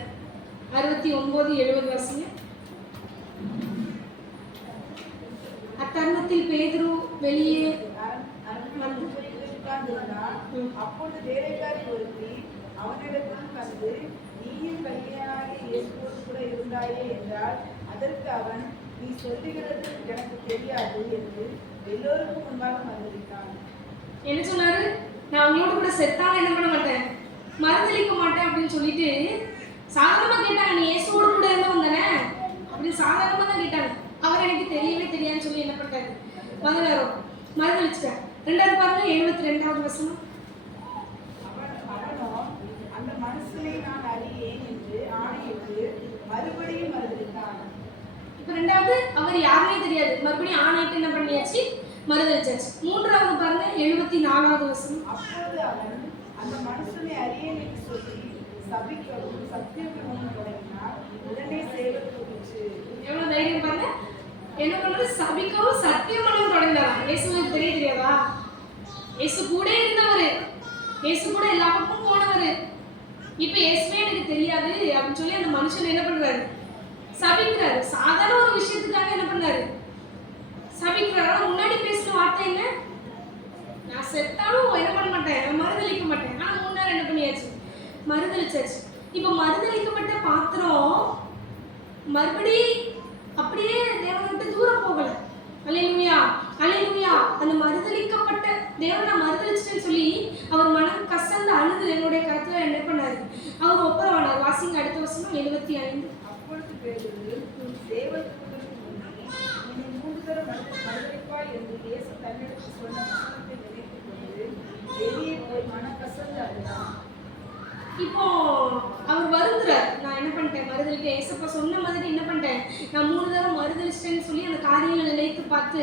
69-70 வருஷங்க. அத்தருணத்தில் பேதுரு வெளியே அப்பொழுது வேலைக்காரி ஒருத்தி அவனிடத்தில் வந்து, நீயும் கல்யாணாகிய இயேசுவோடு கூட இருந்தாயே என்றால், அதற்கு அவன், நீ சொல்லுகிறது எனக்கு தெரியாது என்று எல்லோருக்கும் முன்பாக மறுதலித்தான். என்ன சொன்னாரு? நான் உங்களோட கூட செத்தாலும் என்ன பண்ண மாட்டேன், மறுதலிக்க மாட்டேன் அப்படின்னு சொல்லிட்டு சாதாரணமா கேட்டாங்க. நீ இயேசுவோடு கூட இருந்தவன் தானே அப்படின்னு சாதாரணமா தான் கேட்டாங்க. அவர் எனக்கு தெரியவே தெரியாதுன்னு சொல்லி என்ன பண்றாரு? மறுதலிச்சார். ரெண்டாவது பாருங்க, 72வது வசனம். அவனோ அந்த மனுஷனை நான் அறியேன் என்று ஆணையிட்டு மறுபடியும் மறுதலித்தான். இப்ப ரெண்டாவது அவர் யாருமே தெரியாது, மறுபடியும் ஆணையிட்டு என்ன பண்ணியாச்சு? மறுதலிச்சாச்சு. மூன்றாவது பாருங்க, 74வது வசனம். அப்போது அவன் அந்த மனுஷனை அறியேன் என்று சொல்லி சபிக்கவும் சத்தியப்பிரமாணம் தொடங்கினார். உடனே சேவல் கூப்பிச்சு. எவ்வளவு தைரியம் பாருங்க. என்ன பண்றது? சபிக்கவும் சத்தியப்பிரமாணம் தொடங்கினாரா? இயேசுவுக்கு தெரியாதா? இயேசு கூட இருந்தவரு, இயேசு கூட எல்லா பக்கமும் போனவரு. இப்ப இயேசுவே எனக்கு தெரியாது அப்படின்னு சொல்லி அந்த மனுஷன் என்ன பண்றாரு? சபிக்கிறாரு. சாதாரண ஒரு விஷயத்துக்காக என்ன பண்ணாரு? சபிக்கிறாரு. முன்னாடி பேசின வார்த்தை என்ன? நான் செத்தாலும் என்ன பண்ண மாட்டேன், மறுதலிக்க மாட்டேன். ஆனா முன்னாடி என்ன பண்ணியாச்சு? மறுதலிச்சாச்சு. இப்ப மறுதலிக்கப்பட்ட பாத்திரம் மறுபடி அப்படியே தேவனை விட்டு தூரம் போகல. அல்லேலூயா, அல்லேலூயா. அந்த மறுதலிக்கப்பட்ட தேவனை மறுதலிச்சுன்னு சொல்லி அவர் மனம் கசந்து அழுது என்னுடைய கருத்துல என்ன பண்ணாரு? அவர் ஒப்புரவானார். வாசிங்க அடுத்த வருஷம் 75. அப்பொழுது பேதுரு, தேவதூதனுக்கு முன்னே நீ 3 தரம் மறுதலிப்பாய் என்று இயேசு தன்னிடத்தில் சொன்ன வசனத்தை நினைத்துக் கொண்டு வெளியே போய் மனம் கசந்து அழுதான். இப்போ அவர் வருந்துறார். நான் என்ன பண்ணிட்டேன்? உங்களுக்கு ஏசப்பா சொன்ன மாதிரி என்ன பண்ணிட்டேன், நான் 3 தடவை மறுதளிச்சிட்டேன்னு சொல்லி அந்த காரியங்களை நினைத்து பார்த்து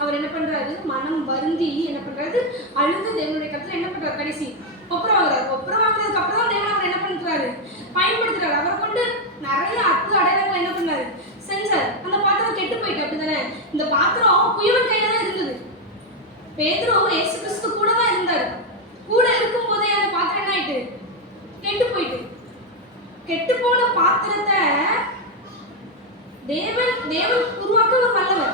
அவர் என்ன பண்றாரு, மனம் வருந்தி என்ன பண்றாரு, அழுது தேவனுடைய கருத்துல என்ன பண்றாரு, கடைசி ஒப்புரவாகிறார். ஒப்புரவாகிறதுக்கு அப்புறம் தான் தேவன் அவர் என்ன பண்றாரு, பயன்படுத்துறாரு. அவரை கொண்டு நிறைய அற்புத அடையாளங்களை என்ன பண்ணாரு, செஞ்சார். அந்த பாத்திரம் கெட்டு போயிட்டு, அப்படிதானே? இந்த பாத்திரம் குயவன் கையில தான் இருந்தது. பேதுரு இயேசு கிறிஸ்து கூட தான் இருந்தார். கூட இருக்கும் போதே அந்த பாத்திரம் என்ன ஆயிட்டு, கெட்டு போயிட்டு. கெட்டு போன பாத்திரத்தை தேவன் உருவாக்க ஒரு வல்லவர்.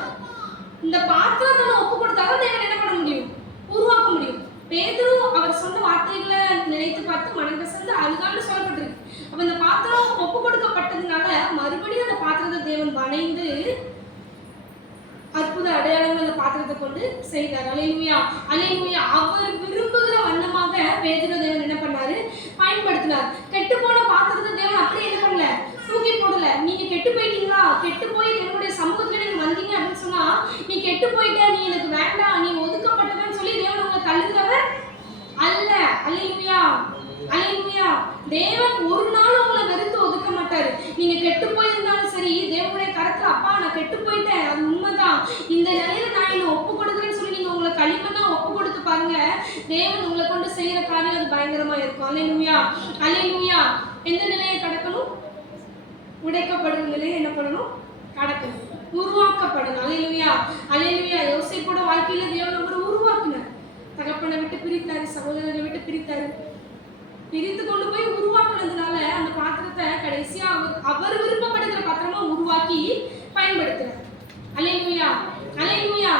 இந்த பாத்திரத்தை ஒப்பு கொடுத்தாலும் தேவன் என்ன பண்ண முடியும், உருவாக்க முடியும். பேதுரு அவர் சொன்ன வார்த்தைகளை நினைத்து பார்த்து மனம் கசந்து அழுதான்னு சொல்லப்பட்டிருக்கு. அப்ப இந்த பாத்திரம் ஒப்பு கொடுக்கப்பட்டதுனால மறுபடியும் அந்த பாத்திரத்தை தேவன் வணைந்து அற்புத அடையாளங்கள் அந்த பாத்திரத்தை கொண்டு செய்தார். அல்லேலூயா, அல்லேலூயா. அவர் விரும்புகிற வண்ணமாக பேதுரு தேவன் என்ன பண்ணாரு, பயன்படுத்தினார். கெட்டு போன பாத்திரத்தை தேவன் அப்படியே என்ன பண்ணல, தூக்கி போடல. நீங்க கெட்டு போயிட்டீங்களா, கெட்டு போய் என்னுடைய சமூகத்துல நீங்க வந்தீங்க அப்படின்னு சொன்னா, நீ கெட்டு போயிட்ட, நீ எனக்கு வேண்டாம், நீ ஒதுக்கப்பட்டவன்னு சொல்லி தேவன் உங்களை தள்ளுகிறவர் அல்ல. அல்லேலூயா, அல்லேலூயா. தேவன் ஒரு நாள் உங்களை வெறுத்து ஒதுக்க மாட்டாரு. நீங்க கெட்டு போயிருந்தாலும் சரி, தேவனுடைய கருத்துல அப்பா நான் கெட்டு போயிட்டேன், அது உண்மைதான், இந்த நிலையில நான் என்ன ஒப்பு கொடுக்குறேன்னு சொல்லி நீங்க உங்களை களிமண்ணா ஒப்பு கொடுத்து பாருங்க, தேவன் உங்களை கொண்டு செய்யற காரியம் அது பயங்கரமா இருக்கும். அல்லேலூயா, அல்லேலூயா. எந்த நிலையை கடக்கணும், உடைக்கப்படுற நிலையை என்ன பண்ணணும், கடக்கணும், உருவாக்கப்படணும். அல்லேலூயா, அல்லேலூயா. யோசேப்போட வாழ்க்கையில தேவன் அவர் உருவாக்குனார். தகப்பனை விட்டு பிரித்தாரு, சகோதரனை விட்டு பிரித்தாரு, பிரித்து கொண்டு போய் உருவாக்குனதுனால அந்த பாத்திரத்தை கடைசியா அவர் விருப்பப்படுகிற பாத்திரமா உருவாக்கி பயன்படுத்துறார். அல்லேலூயா, அல்லேலூயா.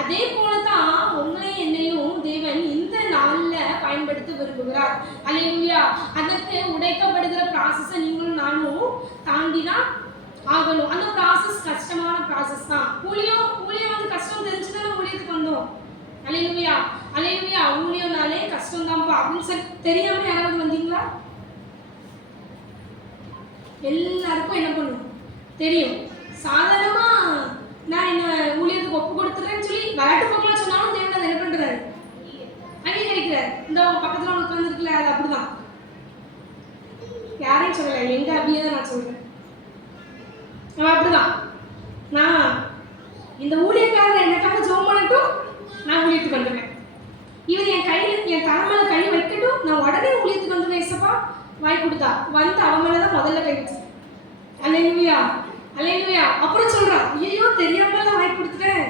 அதே போலதான் உங்களை என்னையும் தேவன் இந்த நாள்ல பயன்படுத்த விரும்புகிறார். அல்லேலூயா. அதற்கு உடைக்கப்படுகிற ப்ராசஸை நீங்களும் நானும் தாண்டிதான் ஆகணும். அந்த ப்ராசஸ் கஷ்டமான ப்ராசஸ் தான். ஊழியம் வந்து கஷ்டம் தெரிஞ்சுதான் ஊழியத்துக்கு வந்தோம். அல்லேலூயா, அல்லேலூயா. ஊழியம்னாலே கஷ்டம் தான்ப்பா அப்படின்னு சொல்லி தெரியாம யாராவது வந்தீங்களா? எல்லாருக்கும் என்ன பண்ணும் தெரியும். சாதாரணமா நான் என்ன ஊழியத்துக்கு ஒப்பு கொடுத்துறேன்னு சொல்லி விளையாட்டு போக்கலாம் சொன்னாலும் தேவன் அதை என்ன பண்றாரு, அங்கீகரிக்கிறார். இந்த பக்கத்துல உட்கார்ந்து இருக்குல்ல, அது அப்படிதான். யாரையும் சொல்லல, எங்க அப்படியே தான் நான் சொல்றேன். அவன் அப்படிதான். நான் இந்த ஊழியக்காரர் எனக்காக ஜெபம் பண்ணட்டும், நான் ஊழியத்துக்கு வந்துடுவேன். இவர் என் தலைமையில கை வைக்கட்டும், நான் உடனே ஊழியத்துக்கு வந்துடுவேன். ஏசப்பா வாய் கொடுத்தா வந்து அவன் மேலதான் முதல்ல கை வச்சு. அல்லேலூயா, அல்லேலூயா. அப்புறம் சொல்றான், ஐயோ தெரியாம வாய் கொடுத்துட்டேன்,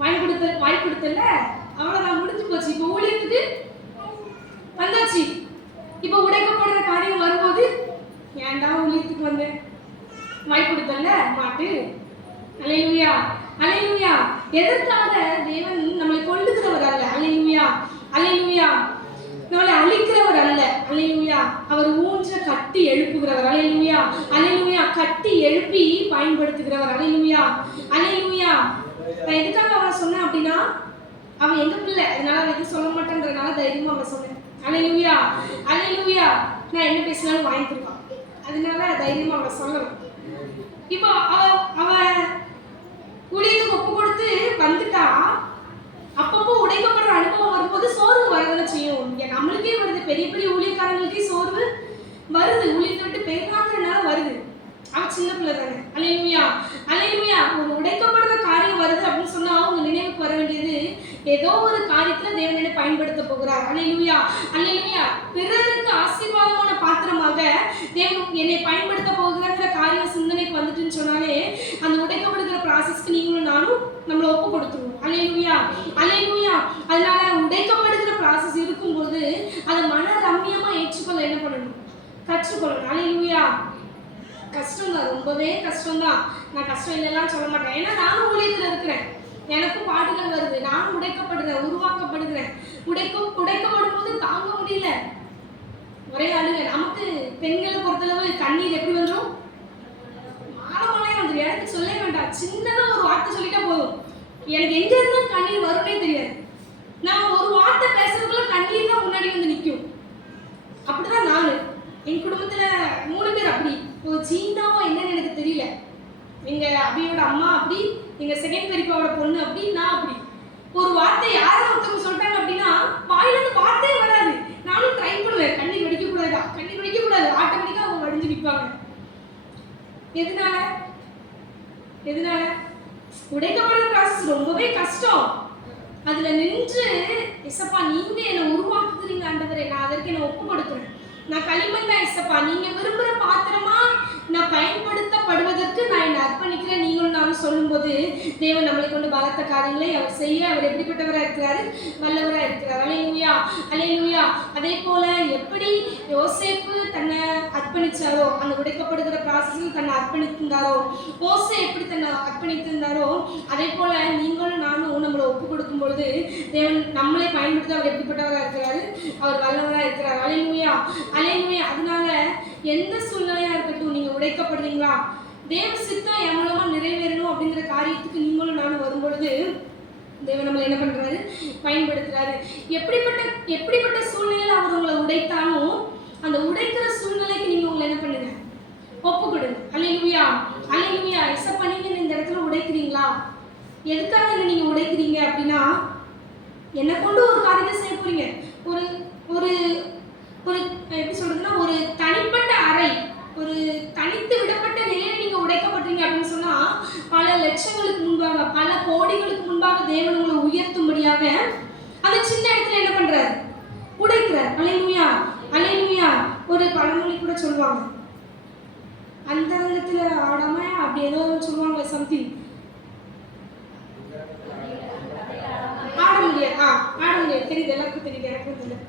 வாய் கொடுத்தல, அவ்வளவுதான், முடிஞ்சு போச்சு. இப்ப ஊழியத்துக்கு வந்தாச்சு. இப்ப உடைக்கப்படுற காரியம் வரும்போது ஏன்டா ஊழியத்துக்கு வந்தேன், வாய் கொடுத்தல மாட்டு. அல்லேலூயா, அல்லேலூயா. எதற்காக தேவன் நம்மளை கொல்லுகிறவர் அல்ல. அல்லேலூயா, அல்லேலூயா. நம்மளை அழிக்கிறவர் அல்ல. அல்லேலூயா. அவர் ஊன்ற கட்டி எழுப்புகிறவர். அல்லேலூயா, அல்லேலூயா. கட்டி எழுப்பி பயன்படுத்துகிறவர். அல்லேலூயா, அல்லேலூயா. நான் எதுக்காக அவரை சொன்னேன் அப்படின்னா, அவன் எங்க பிள்ளை, அதனால அவன் எதுவும் சொல்ல மாட்டேன்றதுனால தைரியமா அவரை சொன்னேன். அல்லேலூயா, அல்லேலூயா. நான் என்ன பேசினாலும் வாங்கிட்டுருக்கான், அதனால தைரியமா அவரை சொல்லணும். இப்போ அவ ஊழியத்துக்கு ஒப்பு கொடுத்து வந்துட்டா, அப்பப்போ உடைக்கப்படுற அனுபவம் வரும்போது சோர்வு வரதான செய்யும். நம்மளுக்கே வருது, பெரிய பெரிய ஊழியக்காரங்களுக்கே சோர்வு வருது. ஊழியத்தை விட்டு பேராங்கிறனால வருது. அவ சின்ன பிள்ளை தானே. அல்லேலூயா, அல்லேலூயா. ஒரு உடைக்கப்படுற காரியம் வருது அப்படின்னு சொன்னா அவங்க நினைவுக்கு வர வேண்டியது, ஏதோ ஒரு காரியத்துல தேவனை பயன்படுத்த போகிறார். அல்லேலூயா, அல்லேலூயா. பிறருக்கு ஆசீர்வாதமான பாத்திரமாக தேவன் என்னை பயன்படுத்த போகிறாங்கிற காரியம் சிந்தனைக்கு வந்துட்டுன்னு சொன்னாலே அந்த உடைக்கப்படுகிற ப்ராசஸ்க்கு நீங்களும் நானும் நம்மளை ஒப்பு கொடுத்துருவோம். அல்லேலூயா, அல்லேலூயா. அதனால உடைக்கப்படுகிற ப்ராசஸ் இருக்கும்போது அதை மன ரம்மியமா ஏற்றுக்கொள்ள என்ன பண்ணணும், கற்றுக்கொள்ளணும். அல்லேலூயா. கஷ்டம் தான், ரொம்பவே கஷ்டம் தான். நான் கஷ்டம் இல்லைலாம் சொல்ல மாட்டேன். ஏன்னா நானும் ஊழியத்துல இருக்கிறேன், எனக்கும் பாட்டுகள் வருது, நானும் உடைக்கப்படுகிறேன், உருவாக்கப்படுகிறேன். உடைக்கப்படும் போது தாங்க முடியல, ஒரே அழுக. நமக்கு பெண்களை பொறுத்தளவு கண்ணீர் எப்படி வந்துடும், மாலமாலே வந்துடும். எனக்கு சொல்ல வேண்டாம், சின்னதா ஒரு வார்த்தை சொல்லிட்டா போதும், எனக்கு எங்க இருந்தா கண்ணீர் வரும்னே தெரியாது. நான் ஒரு வார்த்தை பேசுறதுக்குள்ள கண்ணீர் தான் முன்னாடி வந்து நிற்கும். அப்படிதான் நானு. என் குடும்பத்துல 3 பேர் அப்படி. ஒரு சீனாவோ என்னன்னு எனக்கு தெரியல. எங்க அபியோட அம்மா அப்படி, எங்க செகண்ட் பெரியப்பாவோட பொண்ணு அப்படி, நான் அப்படி. ஒரு வார்த்தை யாரும் ஒருத்தவங்க சொல்லிட்டாங்க அப்படின்னா வாயில இருந்து வார்த்தையே வராது. நானும் ட்ரை பண்ணுவேன், கண்ணீர் வடிக்க கூடாதா, கண்ணீர் வடிக்க கூடாது, ஆட்டோமேட்டிக்கா அவங்க வடிஞ்சு நிற்பாங்க. எதனால எதனால உடைக்கப்படுற ப்ராசஸ் ரொம்பவே கஷ்டம். அதுல நின்று எசப்பா நீங்க என்னை உருவாக்குறீங்க ஆண்டவரே, நான் அதற்கு என்னை ஒப்பு கொடுக்குறேன், நான் களிமண் தான் எசப்பா, நீங்க விரும்புகிற பாத்திரமா நான் பயன்படுத்தப்படுவதற்கு நான் என்னை அர்ப்பணிக்கிறேன் நீங்களும் நானும் சொல்லும்போது தேவன் நம்மளை கொண்டு பலத்த காரியங்களை அவர் செய்ய அவர் எப்படிப்பட்டவராக இருக்கிறாரு, வல்லவராக இருக்கிறார். அல்லேலூயா அல்லேலூயா. அதே போல எப்படி யோசேப்பு தன்னை அர்ப்பணிச்சாரோ, அந்த உடைக்கப்படுகிற ப்ராசஸில் தன்னை அர்ப்பணித்திருந்தாரோ, மோசே எப்படி தன்னை அர்ப்பணித்திருந்தாரோ, அதே போல நீங்களும் நானும் நம்மளை ஒப்பு கொடுக்கும் பொழுது தேவன் நம்மளை பயன்படுத்த அவர் எப்படிப்பட்டவராக இருக்கிறாரு, அவர் வல்லவராக இருக்கிறார். அல்லேலூயா அல்லேலூயா. அதனால எந்த சூழ்நிலையா இருக்கட்டும், நீங்க உடைக்கப்படுறீங்களா, தேவ சித்தம் என் மூலமா நிறைவேறணும் அப்படிங்கிற காரியத்துக்கு நீங்களும் நானும் வரும்பொழுது தேவன் நம்மளை என்ன பண்றாரு, பயன்படுத்துறாரு. எப்படிப்பட்ட சூழ்நிலையில அவர் உங்களை உடைத்தாலும் அந்த உடைக்கிற சூழ்நிலைக்கு நீங்க உங்களை என்ன பண்ணுங்க, ஒப்பு கொடுங்க. அல்லேலூயா அல்லேலூயா. எசப்பா நீங்க இந்த இடத்துல உடைக்கிறீங்களா, எதுக்காக நீங்க உடைக்கிறீங்க அப்படின்னா என்னை கொண்டு ஒரு காரியத்தை செய்ய போறீங்க. ஒரு ஒரு ஒரு எப்படி சொல்றதுன்னா, ஒரு தனிப்பட்ட அறை, ஒரு தனித்து விடப்பட்ட நிலையில நீங்க உடைக்கப்படுறீங்க அப்படின்னு சொன்னா பல லட்சங்களுக்கு முன்பாக, பல கோடிகளுக்கு முன்பாக தேவன் உங்களை உயர்த்தும்படியாக அந்த சின்ன இடத்துல என்ன பண்றாரு, உடைக்கிறார். அல்லேலூயா அல்லேலூயா. ஒரு பழமொழி கூட சொல்லுவாங்க, அந்தரங்கத்துல ஆடாம அப்படி ஏதோ சொல்லுவாங்க, சம்திங் ஆட முடியாது, ஆட முடியாது, தெரியுது, எல்லாருக்கும் தெரியுது, எனக்கும் தெரியல.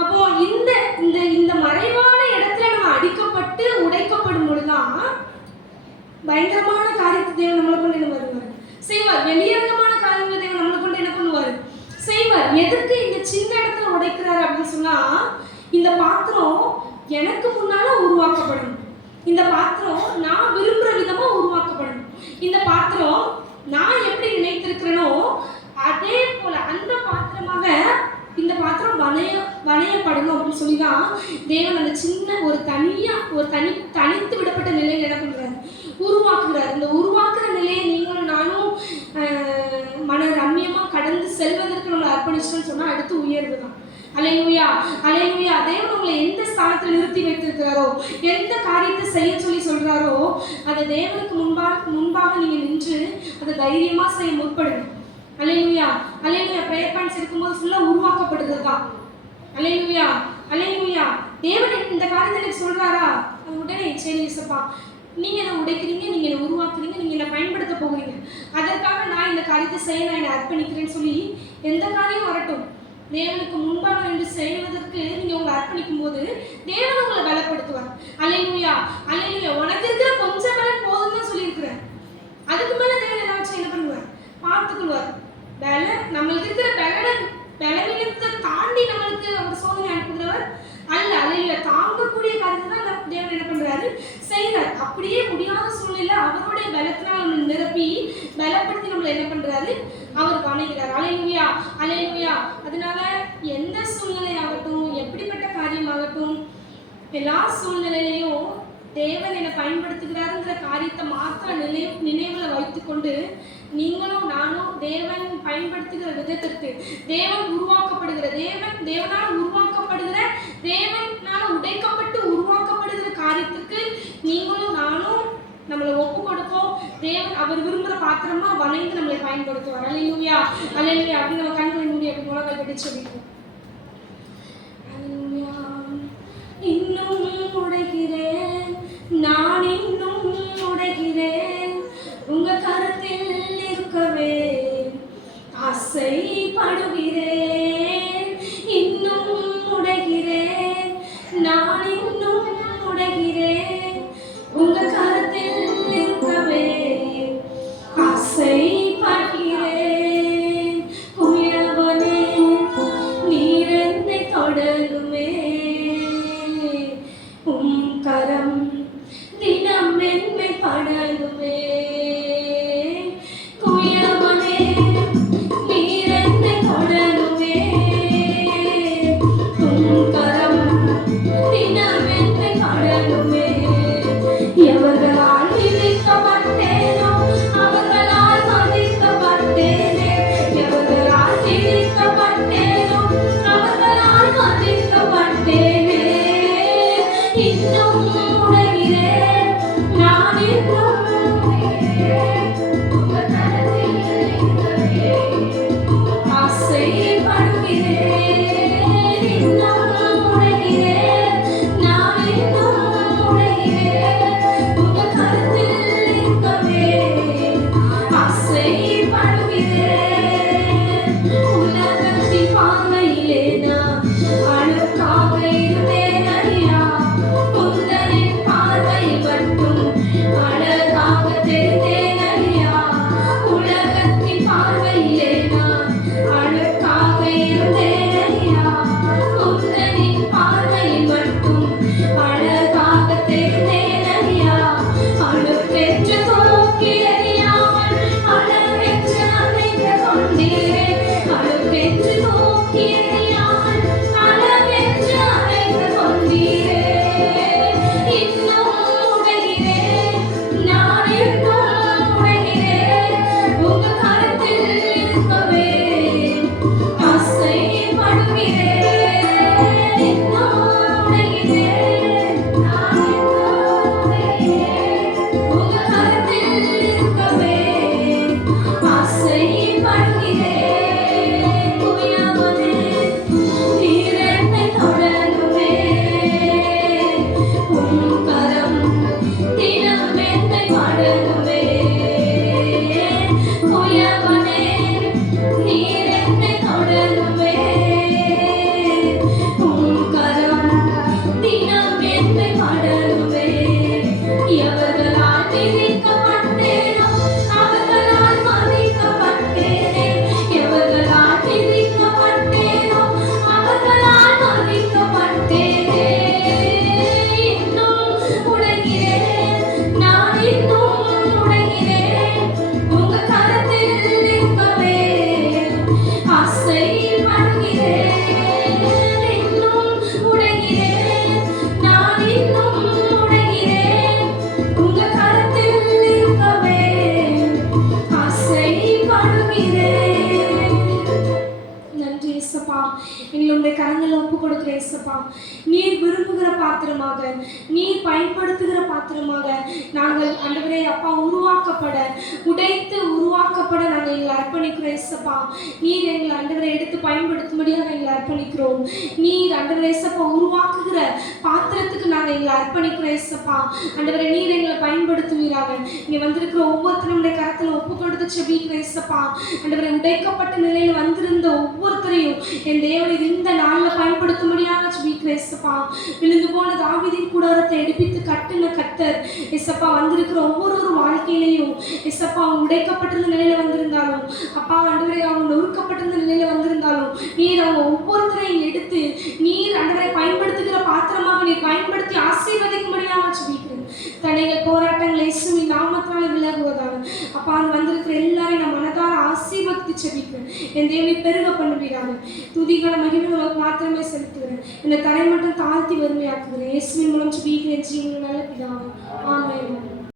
அப்போ இந்த இந்த இந்த மறைவான இடத்துல நம்ம அடிக்கப்பட்டு உடைக்கப்படும் பொழுதுதான் பயங்கரமான காரியத்தை தேவன் நம்மளை கொண்டு என்ன வருவார், செய்வார். வெளியரங்கமான காரியங்களை தேவன் நம்மளை கொண்டு என்ன பண்ணுவார், செய்வார். எதுக்கு இந்த சின்ன இடத்துல உடைக்கிறாரு அப்படின்னு சொன்னா, இந்த பாத்திரம் எனக்கு முன்னால உருவாக்கப்படணும், இந்த பாத்திரம் நான் விரும்புற விதமா உருவாக்கப்படணும், இந்த பாத்திரம் நான் எப்படி நினைத்திருக்கிறேனோ அதே போல அந்த பாத்திரமாக இந்த பாத்திரம் வணையப்படணும் அப்படின்னு சொல்லிதான் தேவன் அந்த சின்ன ஒரு தனித்து விடப்பட்ட நிலையில் என்ன பண்றாரு, உருவாக்குறாரு. இந்த உருவாக்குற நிலையை நீங்களும் நானும் மன ரம்யமா கடந்து செல்வதற்கு நம்மளை அர்ப்பணிச்சோம்னு சொன்னா அடுத்து உயர்வு தான். அல்லேலூயா அல்லேலூயா. தேவன் உங்களை எந்த ஸ்தானத்தில் நிறுத்தி வைத்திருக்கிறாரோ, எந்த காரியத்தை செய்ய சொல்லி சொல்றாரோ அதை தேவனுக்கு முன்பாக நீங்க நின்று அதை தைரியமா செய்ய முற்படுங்க. அல்லேலூயா அல்லேலூயா. பிரேயர் பாயிண்ட்ஸ் இருக்கும்போது ஃபுல்லா உருவாக்கப்படுறது தான். அல்லேலூயா அல்லேலூயா. தேவன் இந்த காரியத்தை எனக்கு சொல்றாரா, அது உடனே சரி இயேசப்பா நீங்க என்ன உடைக்கிறீங்க, நீங்க என்ன உருவாக்குறீங்க, நீங்க என்ன பயன்படுத்த போகிறீங்க, அதற்காக நான் இந்த காரியத்தை செய்ய நான் என்னை அர்ப்பணிக்கிறேன்னு சொல்லி எந்த காரியம் வரட்டும் தேவனுக்கு முன்பாக நின்று செய்வதற்கு நீங்க உங்களை அர்ப்பணிக்கும் போது தேவன் உங்களை பலப்படுத்துவார். அல்லேலூயா அல்லேலூயா. உனக்கு இருக்கிற கொஞ்சம் பலன் போதும் தான் சொல்லியிருக்கிறேன், அதுக்கு மேல தேவன் ஏதாச்சும் என்ன பண்ணுவார், பார்த்துக்குள்வார். நம்மளுக்கு இருக்கிற பலவீனத்தை தாண்டி நம்மளுக்கு அவர் சோதனை அனுப்புகிறவர் அல்ல. அல்லேலூயா. தாங்கக்கூடிய காரியத்தை தான் தேவன் என்ன பண்றாரு, செய்கிறார். அப்படியே முடியாத சூழ்நிலை அவருடைய பலத்தினால் நம்ம நிரப்பி பலப்படுத்தி நம்மளை என்ன பண்றாரு, அவர் வணங்குகிறார். அல்லேலூயா அல்லேலூயா. அதனால எந்த சூழ்நிலை ஆகட்டும், எப்படிப்பட்ட காரியம் ஆகட்டும், எல்லா சூழ்நிலையிலையும் தேவன் என்னை பயன்படுத்துகிறாருங்கிற காரியத்தை மாத்திர நினைவுல வைத்துக்கொண்டு நீங்களும் நானும் தேவன் பயன்படுத்துகிற விதத்திற்கு, தேவன் உருவாக்கப்படுகிற தேவனால் உருவாக்கப்படுகிற, தேவனால் உடைக்கப்பட்டு உருவாக்கப்படுகிற காரியத்துக்கு நீங்களும் நானும் நம்மளை ஒப்பு கொடுப்போம். தேவன் அவர் விரும்புகிற பாத்திரமா வணைந்து நம்மளை பயன்படுத்துவார். அல்லேலூயா அல்லேலூயா. அப்படி நம்ம கண்களை மூடி அப்படி முழங்கை கட்டி சொல்லிடுவோம். இன்னும் உடைகிறேன், நான் இன்னும் உடைகிறேன், உங்க கருத்தில் இருக்கவே ஆசைப்படுகிறேன். இன்னும் உடைகிறேன், நான் இன்னும் உடைகிறேன், உங்க கருத்தில் இருக்கவே ஆசைப்படுகிறேன். குயவனே நீர் என்னை தொடருமே, கரம் தினம் மென்மை படலுமே. குயவனே நீர் என்னை தொடருமே, கரங்களில் ஒப்பு கொடுக்குற இயேசப்பா, நீர் விரும்புகிற பாத்திரமாக, நீர் பயன்படுத்துகிற பாத்திரமாக நாங்கள் ஆண்டவரே அப்பா உருவாக்கப்பட, உடைத்து உருவாக்கப்பட நாங்கள் எங்களை அர்ப்பணிக்கிறோம் இயேசப்பா. நீர் எங்களை ஆண்டவரை எடுத்து பயன்படுத்தும்படியாக எங்களை அர்ப்பணிக்கிறோம். நீர் ஆண்டவரே இயேசப்பா உருவாக்குகிற பாத்திரத்துக்கு நாங்கள் எங்களை அர்ப்பணிக்கிறோம் இயேசப்பா. ஆண்டவரே நீர் எங்களை பயன்படுத்துவீராக. இங்கே வந்திருக்கிற ஒவ்வொருத்தருடைய கரத்தில் ஒப்பு கொடுத்து செபிக்கிறேன் இயேசப்பா. ஆண்டவரே உடைக்கப்பட்ட நிலையில் வந்திருந்த ஒவ்வொருத்தரையும் என் தேவனை இந்த நாளில் பயன்படுத்தும்படியாக செபிக்கிறேன் இயேசப்பா. விழுந்து போன தாவீதின் கூடாரத்தை எடுப்பித்து கட்டின கர்த்தர் இயேசப்பா வந்திருக்கிற ஒவ்வொரு வாழ்க்கையிலையும் இயேசப்பா உடைக்கப்பட்டிருந்த நிலையில வந்திருந்தாலும் அப்பா ஆண்டவரே அவங்க நொறுக்கப்பட்டிருந்த நிலையில வந்திருந்தாலும் நீர் அவங்க ஒவ்வொருத்தரையும் எடுத்து நீர் ஆண்டவரை பயன்படுத்துகிற பாத்திரமாக நீர் பயன்படுத்தி ஆசீர்வதிக்கும்படியாக செபிக்கிறேன். தடைகள் போராட்டங்கள் இயேசுவின் நாமத்தால விலகுவதாக அப்பா வந்திருக்கிற எல்லாரையும் நான் மனதார ஆசீர்வதித்து செபிக்கிறேன். என் தேவை பெருக பண்ணுவீராக. துதிகளை மகிமை மாத்திரமே செலுத்துகிறேன். இந்த தரை மட்டும் தாழ்த்தி வறுமையாக்குகிறேன். இயேசுவின் மூலம் செபிக்கிறேன். ஜீவன் நல்ல பிதாவே. ஆமென்.